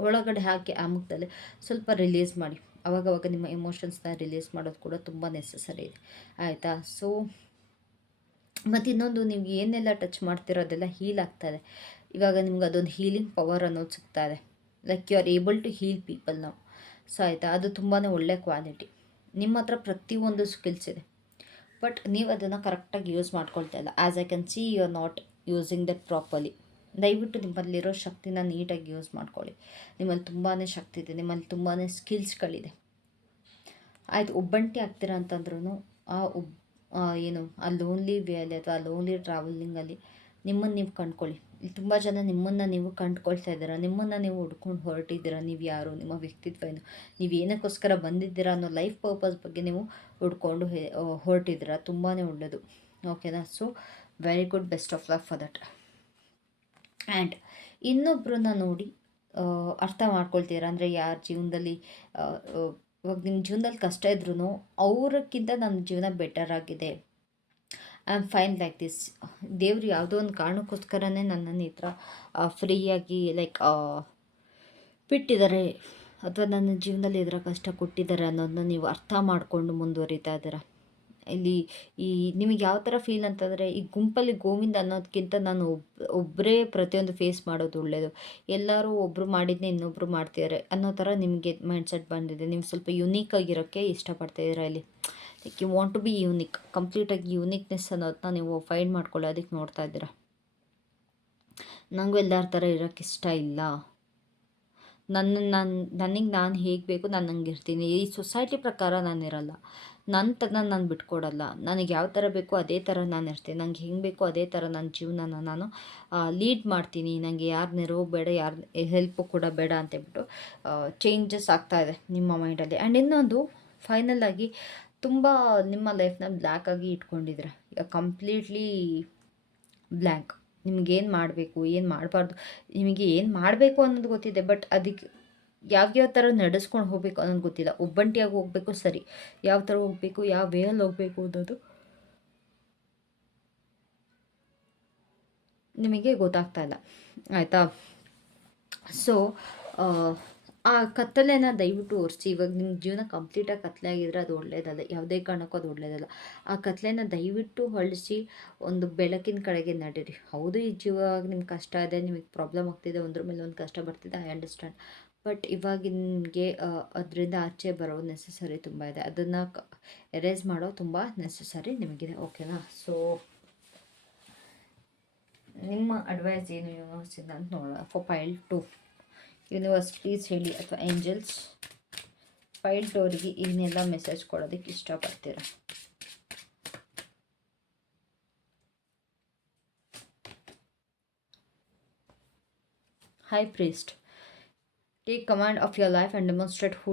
ಒಳಗಡೆ ಹಾಕಿ ಆಮುಕ್ತಲೆ ಸ್ವಲ್ಪ ರಿಲೀಸ್ ಮಾಡಿ. ಅವಾಗವಾಗ ನಿಮ್ಮ ಎಮೋಷನ್ಸ್ನ ರಿಲೀಸ್ ಮಾಡೋದು ಕೂಡ ತುಂಬ ನೆಸಸರಿ ಇದೆ. ಆಯಿತಾ? ಸೊ ಮತ್ತು ಇನ್ನೊಂದು, ನೀವು ಏನೆಲ್ಲ ಟಚ್ ಮಾಡ್ತಿರೋ ಅದೆಲ್ಲ ಹೀಲ್ ಆಗ್ತಾಯಿದೆ. ಇವಾಗ ನಿಮ್ಗೆ ಅದೊಂದು ಹೀಲಿಂಗ್ ಪವರ್ ಅನ್ನೋದು ಸಿಗ್ತಾ ಇದೆ. Like you are able to heal people ನಾವು. ಸೊ ಆಯಿತಾ? ಅದು ತುಂಬಾ ಒಳ್ಳೆ ಕ್ವಾಲಿಟಿ. ನಿಮ್ಮ ಹತ್ರ ಪ್ರತಿಯೊಂದು ಸ್ಕಿಲ್ಸ್ ಇದೆ, ಬಟ್ ನೀವು ಅದನ್ನು ಕರೆಕ್ಟಾಗಿ ಯೂಸ್ ಮಾಡ್ಕೊಳ್ತಾ ಇಲ್ಲ. As I can see you are not using that properly. ದಯವಿಟ್ಟು ನಿಮ್ಮಲ್ಲಿರೋ ಶಕ್ತಿನ ನೀಟಾಗಿ ಯೂಸ್ ಮಾಡ್ಕೊಳ್ಳಿ. ನಿಮ್ಮಲ್ಲಿ ತುಂಬಾ ಶಕ್ತಿ ಇದೆ, ನಿಮ್ಮಲ್ಲಿ ತುಂಬಾ ಸ್ಕಿಲ್ಸ್ಗಳಿದೆ. ಆಯಿತು, ಒಬ್ಬಂಟಿ ಆಗ್ತೀರಾ ಅಂತಂದ್ರೂ ಏನು ಆ ಲೋನ್ಲಿ ವೇಯಲ್ಲಿ ಅಥವಾ ಆ ಲೋನ್ಲಿ ಟ್ರಾವೆಲಿಂಗಲ್ಲಿ ನಿಮ್ಮನ್ನು ನೀವು ಕಂಡ್ಕೊಳ್ಳಿ. ಇಲ್ಲಿ ತುಂಬ ಜನ ನಿಮ್ಮನ್ನು ನೀವು ಕಂಡುಕೊಳ್ತಾ ಇದ್ದೀರಾ, ನಿಮ್ಮನ್ನು ನೀವು ಹುಡ್ಕೊಂಡು ಹೊರಟಿದ್ದೀರಾ. ನೀವು ಯಾರು, ನಿಮ್ಮ ವ್ಯಕ್ತಿತ್ವ ಏನು, ನೀವು ಏನಕ್ಕೋಸ್ಕರ ಬಂದಿದ್ದೀರಾ ಅನ್ನೋ ಲೈಫ್ ಪರ್ಪಸ್ ಬಗ್ಗೆ ನೀವು ಹುಡ್ಕೊಂಡು ಹೊರಟಿದ್ದೀರಾ. ತುಂಬಾ ಒಳ್ಳೆಯದು. ಓಕೆನಾ? So very good, best of luck for that. And ಇನ್ನೊಬ್ಬರನ್ನ ನೋಡಿ ಅರ್ಥ ಮಾಡ್ಕೊಳ್ತೀರಾ. ಅಂದರೆ ಯಾರ ಜೀವನದಲ್ಲಿ ಇವಾಗ ನಿಮ್ಮ ಜೀವನದಲ್ಲಿ ಕಷ್ಟ ಇದ್ರೂ ಅವ್ರಕ್ಕಿಂತ ನನ್ನ ಜೀವನ ಬೆಟರ್ ಆಗಿದೆ, I am fine like this. ದೇವರು ಯಾವುದೋ ಒಂದು ಕಾರಣಕ್ಕೋಸ್ಕರನೇ ನನ್ನನ್ನು ಈ ಥರ ಫ್ರೀಯಾಗಿ ಲೈಕ್ ಬಿಟ್ಟಿದ್ದಾರೆ, ಅಥವಾ ನನ್ನ ಜೀವನದಲ್ಲಿ ಇದರ ಕಷ್ಟ ಕೊಟ್ಟಿದ್ದಾರೆ ಅನ್ನೋದನ್ನ ನೀವು ಅರ್ಥ ಮಾಡಿಕೊಂಡು ಮುಂದುವರಿತಾ ಇದ್ದೀರಾ. ಇಲ್ಲಿ ನಿಮಗೆ ಯಾವ ಥರ ಫೀಲ್ ಅಂತಂದರೆ, ಈ ಗುಂಪಲ್ಲಿ ಗೋವಿಂದ ಅನ್ನೋದಕ್ಕಿಂತ ನಾನು ಒಬ್ಬರೇ ಪ್ರತಿಯೊಂದು ಫೇಸ್ ಮಾಡೋದು ಒಳ್ಳೆಯದು. ಎಲ್ಲರೂ ಒಬ್ಬರು ಮಾಡಿದ್ನೇ ಇನ್ನೊಬ್ಬರು ಮಾಡ್ತಿದ್ದಾರೆ ಅನ್ನೋ ಥರ ನಿಮಗೆ ಮೈಂಡ್ಸೆಟ್ ಬಂದಿದೆ. ನೀವು ಸ್ವಲ್ಪ ಯುನೀಕ್ ಆಗಿರೋಕ್ಕೆ ಇಷ್ಟಪಡ್ತಾಯಿದ್ದೀರಾ. ಇಲ್ಲಿ like you want to be unique. ಕಂಪ್ಲೀಟಾಗಿ ಯೂನಿಕ್ನೆಸ್ ಅನ್ನೋದನ್ನ ನೀವು ಫೈಂಡ್ ಮಾಡ್ಕೊಳ್ಳೋದಕ್ಕೆ ನೋಡ್ತಾ ಇದ್ದೀರಾ. ನನಗೂ ಎಲ್ಲರ ಥರ ಇರೋಕ್ಕೆ ಇಷ್ಟ ಇಲ್ಲ, ನನಗೆ ನಾನು ಹೇಗೆ ಬೇಕು ನಾನು ಹಂಗೆ ಇರ್ತೀನಿ. ಈ ಸೊಸೈಟಿ ಪ್ರಕಾರ ನಾನಿರಲ್ಲ, ನನ್ನ ನಾನು ಬಿಟ್ಕೊಡಲ್ಲ. ನನಗೆ ಯಾವ ಥರ ಬೇಕೋ ಅದೇ ಥರ ನಾನು ಇರ್ತೀನಿ. ನಂಗೆ ಹೆಂಗೆ ಬೇಕೋ ಅದೇ ಥರ ನನ್ನ ಜೀವನನ ನಾನು ಲೀಡ್ ಮಾಡ್ತೀನಿ. ನನಗೆ ಯಾರ ನೆರವು ಬೇಡ, ಯಾರ ಹೆಲ್ಪು ಕೂಡ ಬೇಡ ಅಂತೇಳ್ಬಿಟ್ಟು ಚೇಂಜಸ್ ಆಗ್ತಾಯಿದೆ ನಿಮ್ಮ ಮೈಂಡಲ್ಲಿ. ಆ್ಯಂಡ್ ಇನ್ನೊಂದು ಫೈನಲಾಗಿ ತುಂಬ ನಿಮ್ಮ ಲೈಫ್ನ ಬ್ಲ್ಯಾಕ್ ಆಗಿ ಇಟ್ಕೊಂಡಿದ್ರೆ, ಈಗ ಕಂಪ್ಲೀಟ್ಲಿ ಬ್ಲ್ಯಾಂಕ್. ನಿಮಗೇನು ಮಾಡಬೇಕು, ಏನು ಮಾಡಬಾರ್ದು, ನಿಮಗೆ ಏನು ಮಾಡಬೇಕು ಅನ್ನೋದು ಗೊತ್ತಿದೆ, ಬಟ್ ಅದಕ್ಕೆ ಯಾವ್ಯಾವ ಥರ ನಡೆಸ್ಕೊಂಡು ಹೋಗಬೇಕು ಅನ್ನೋದು ಗೊತ್ತಿಲ್ಲ. ಒಬ್ಬಂಟಿಯಾಗಿ ಹೋಗಬೇಕು ಸರಿ, ಯಾವ ಥರ ಹೋಗಬೇಕು, ಯಾವ ವೇಯಲ್ಲಿ ಹೋಗಬೇಕು ಅನ್ನೋದು ನಿಮಗೆ ಗೊತ್ತಾಗ್ತಾ ಇಲ್ಲ. ಆಯಿತಾ? ಸೊ ಆ ಕತ್ತಲೆನ ದಯವಿಟ್ಟು ಒರೆಸಿ. ಇವಾಗ ನಿಮ್ಮ ಜೀವನ ಕಂಪ್ಲೀಟಾಗಿ ಕತ್ತಲೆ ಆಗಿದ್ರೆ ಅದು ಒಳ್ಳೇದಲ್ಲ, ಯಾವುದೇ ಕಾರಣಕ್ಕೂ ಅದು ಒಳ್ಳೇದಲ್ಲ. ಆ ಕತ್ತಲೆನ ದಯವಿಟ್ಟು ಹೊಳಿಸಿ ಒಂದು ಬೆಳಕಿನ ಕಡೆಗೆ ನಡೀರಿ. ಹೌದು, ಈ ಜೀವಾಗ ನಿಮ್ಗೆ ಕಷ್ಟ ಇದೆ, ನಿಮಗೆ ಪ್ರಾಬ್ಲಮ್ ಆಗ್ತಿದೆ, ಒಂದ್ರ ಮೇಲೆ ಒಂದು ಕಷ್ಟ ಬರ್ತಿದೆ, ಐ ಅಂಡರ್ಸ್ಟ್ಯಾಂಡ್. ಬಟ್ ಇವಾಗ ನಿಮಗೆ ಅದರಿಂದ ಆಚೆ ಬರೋ ನೆಸಸರಿ ತುಂಬ ಇದೆ. ಅದನ್ನು ಎರೇಸ್ ಮಾಡೋ ತುಂಬ ನೆಸಸರಿ ನಿಮಗಿದೆ. ಓಕೆನಾ? ಸೊ ನಿಮ್ಮ ಅಡ್ವೈಸ್ ಏನು ಯೂನಿವರ್ಸಿಂದ ಅಂತ ನೋಡೋಣ. ಫಾರ್ ಪೈಲ್ 2 ಯೂನಿವರ್ಸ್ ಪ್ಲೀಸ್ ಹೇಳಿ, ಅಥವಾ ಏಂಜಲ್ಸ್ ಪೈಲ್ 2 ಅವರಿಗೆ ಏನೆಲ್ಲ ಮೆಸೇಜ್ ಕೊಡೋದಕ್ಕೆ ಇಷ್ಟಪಡ್ತೀರಾ? High priest, take command of your life and demonstrate who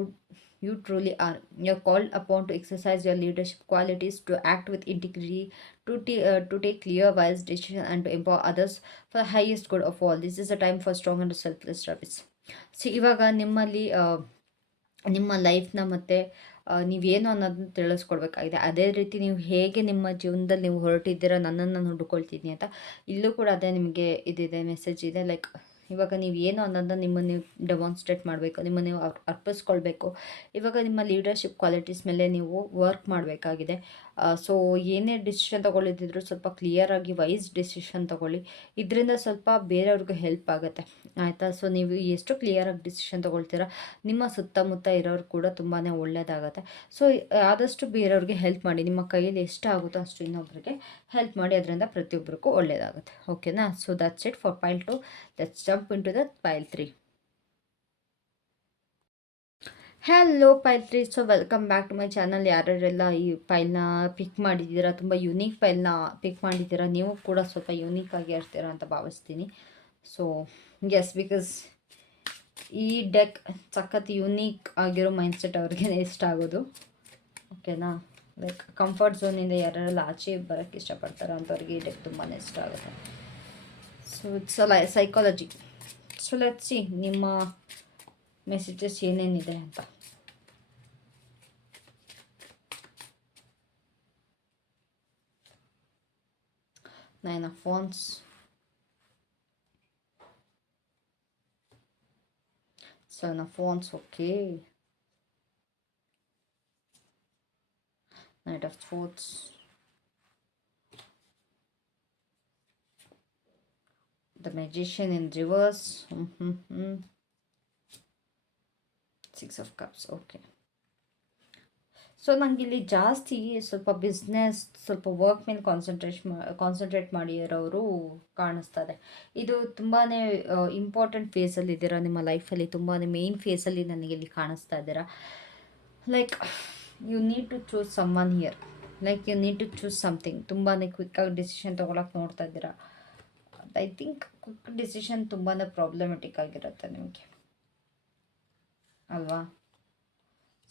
you truly are. You're called upon to exercise your leadership qualities, to act with integrity, to take clear, wise decisions, and to empower others for the highest good of all. This is a time for strong and selfless service. C ಇವಾಗ ನಿಮ್ಮಲ್ಲಿ ನಿಮ್ಮ ಲೈಫ್ನ ಮತ್ತು ನೀವೇನು ಅನ್ನೋದನ್ನ ತಿಳಿಸ್ಕೊಡ್ಬೇಕಾಗಿದೆ. ಅದೇ ರೀತಿ ನೀವು ಹೇಗೆ ನಿಮ್ಮ ಜೀವನದಲ್ಲಿ ನೀವು ಹೊರಟಿದ್ದೀರಾ, ನನ್ನನ್ನು ನಾನು ಹುಡ್ಕೊಳ್ತೀನಿ ಅಂತ, ಇಲ್ಲೂ ಕೂಡ ಅದೇ ನಿಮಗೆ ಇದಿದೆ, ಮೆಸೇಜ್ ಇದೆ. ಲೈಕ್ ಇವಾಗ ನೀವು ಏನು ಅನ್ನೋದನ್ನ ನಿಮ್ಮನ್ನು ನೀವು ಡೆಮಾನ್ಸ್ಟ್ರೇಟ್ ಮಾಡಬೇಕು, ನಿಮ್ಮನ್ನು ನೀವು ಅರ್ಪಿಸ್ಕೊಳ್ಬೇಕು. ಇವಾಗ ನಿಮ್ಮ ಲೀಡರ್ಶಿಪ್ ಕ್ವಾಲಿಟೀಸ್ ಮೇಲೆ ನೀವು ವರ್ಕ್ ಮಾಡಬೇಕಾಗಿದೆ. ಸೊ ಏನೇ ಡಿಸಿಷನ್ ತೊಗೊಳ್ಳಿದ್ರು ಸ್ವಲ್ಪ ಕ್ಲಿಯರಾಗಿ ವೈಸ್ ಡಿಸಿಷನ್ ತೊಗೊಳ್ಳಿ. ಇದರಿಂದ ಸ್ವಲ್ಪ ಬೇರೆಯವ್ರಿಗೆ ಹೆಲ್ಪ್ ಆಗುತ್ತೆ, ಆಯಿತಾ? ಸೊ ನೀವು ಎಷ್ಟು ಕ್ಲಿಯರಾಗಿ ಡಿಸಿಷನ್ ತೊಗೊಳ್ತೀರಾ, ನಿಮ್ಮ ಸುತ್ತಮುತ್ತ ಇರೋರು ಕೂಡ ತುಂಬಾ ಒಳ್ಳೆಯದಾಗತ್ತೆ. ಸೊ ಆದಷ್ಟು ಬೇರೆಯವ್ರಿಗೆ ಹೆಲ್ಪ್ ಮಾಡಿ. ನಿಮ್ಮ ಕೈಯಲ್ಲಿ ಎಷ್ಟು ಆಗುತ್ತೋ ಅಷ್ಟು ಇನ್ನೊಬ್ಬರಿಗೆ ಹೆಲ್ಪ್ ಮಾಡಿ. ಅದರಿಂದ ಪ್ರತಿಯೊಬ್ಬರಿಗೂ ಒಳ್ಳೆಯದಾಗುತ್ತೆ. ಓಕೆನಾ? So that's it for pile 2. Let's jump into the pile 3. Hello pile 3, so welcome back to my channel. ಯಾರ್ಯಾರೆಲ್ಲ ಈ ಫೈಲ್ನ ಪಿಕ್ ಮಾಡಿದ್ದೀರಾ, ತುಂಬ ಯುನೀಕ್ ಫೈಲ್ನ ಪಿಕ್ ಮಾಡಿದ್ದೀರಾ, ನೀವು ಕೂಡ ಸ್ವಲ್ಪ ಯೂನಿಕ್ ಆಗಿ ಇರ್ತೀರಾ ಅಂತ ಭಾವಿಸ್ತೀನಿ. ಸೊ ಎಸ್, ಬಿಕಾಸ್ ಈ ಡೆಕ್ ಸಖತ್ ಯೂನಿಕ್ ಆಗಿರೋ ಮೈಂಡ್ಸೆಟ್ ಅವ್ರಿಗೆ ಇಷ್ಟ ಆಗೋದು. ಓಕೆನಾ? ಲೈಕ್ ಕಂಫರ್ಟ್ ಝೋನಿಂದ ಯಾರೆಲ್ಲ ಆಚೆ ಬರೋಕ್ಕೆ ಇಷ್ಟಪಡ್ತಾರೋ ಅಂಥವ್ರಿಗೆ ಈ ಡೆಕ್ ತುಂಬಾ ಇಷ್ಟ ಆಗುತ್ತೆ. So it's a psychology. So let's see ನಿಮ್ಮ ಮೆಸೇಜಸ್ ಏನೇನಿದೆ ಅಂತ. Nine of Wands, Seven of Wands, okay. Knight of Swords, the Magician in reverse, Six of Cups, okay. So ನನಗಿಲ್ಲಿ ಜಾಸ್ತಿ ಸ್ವಲ್ಪ ಬಿಸ್ನೆಸ್, ಸ್ವಲ್ಪ ವರ್ಕ್ ಮೇಲೆ ಕಾನ್ಸಂಟ್ರೇಟ್ ಮಾಡಿರೋರು ಕಾಣಿಸ್ತದೆ. ಇದು ತುಂಬಾ ಇಂಪಾರ್ಟೆಂಟ್ ಫೇಸಲ್ಲಿ ಇದ್ದೀರಾ ನಿಮ್ಮ ಲೈಫಲ್ಲಿ, ತುಂಬಾ ಮೇನ್ ಫೇಸಲ್ಲಿ ನನಗಿಲ್ಲಿ ಕಾಣಿಸ್ತಾ ಇದ್ದೀರಾ. Like you need to choose someone here, like you need to choose something. ತುಂಬಾ ಕ್ವಿಕ್ಕಾಗಿ ಡಿಸಿಷನ್ ತೊಗೊಳಕ್ಕೆ ನೋಡ್ತಾ ಇದ್ದೀರಾ. ಐ ಥಿಂಕ್ ಕ್ವಿಕ್ ಡಿಸಿಷನ್ ತುಂಬಾ ಪ್ರಾಬ್ಲಮೆಟಿಕ್ ಆಗಿರುತ್ತೆ ನಿಮಗೆ, ಅಲ್ವಾ?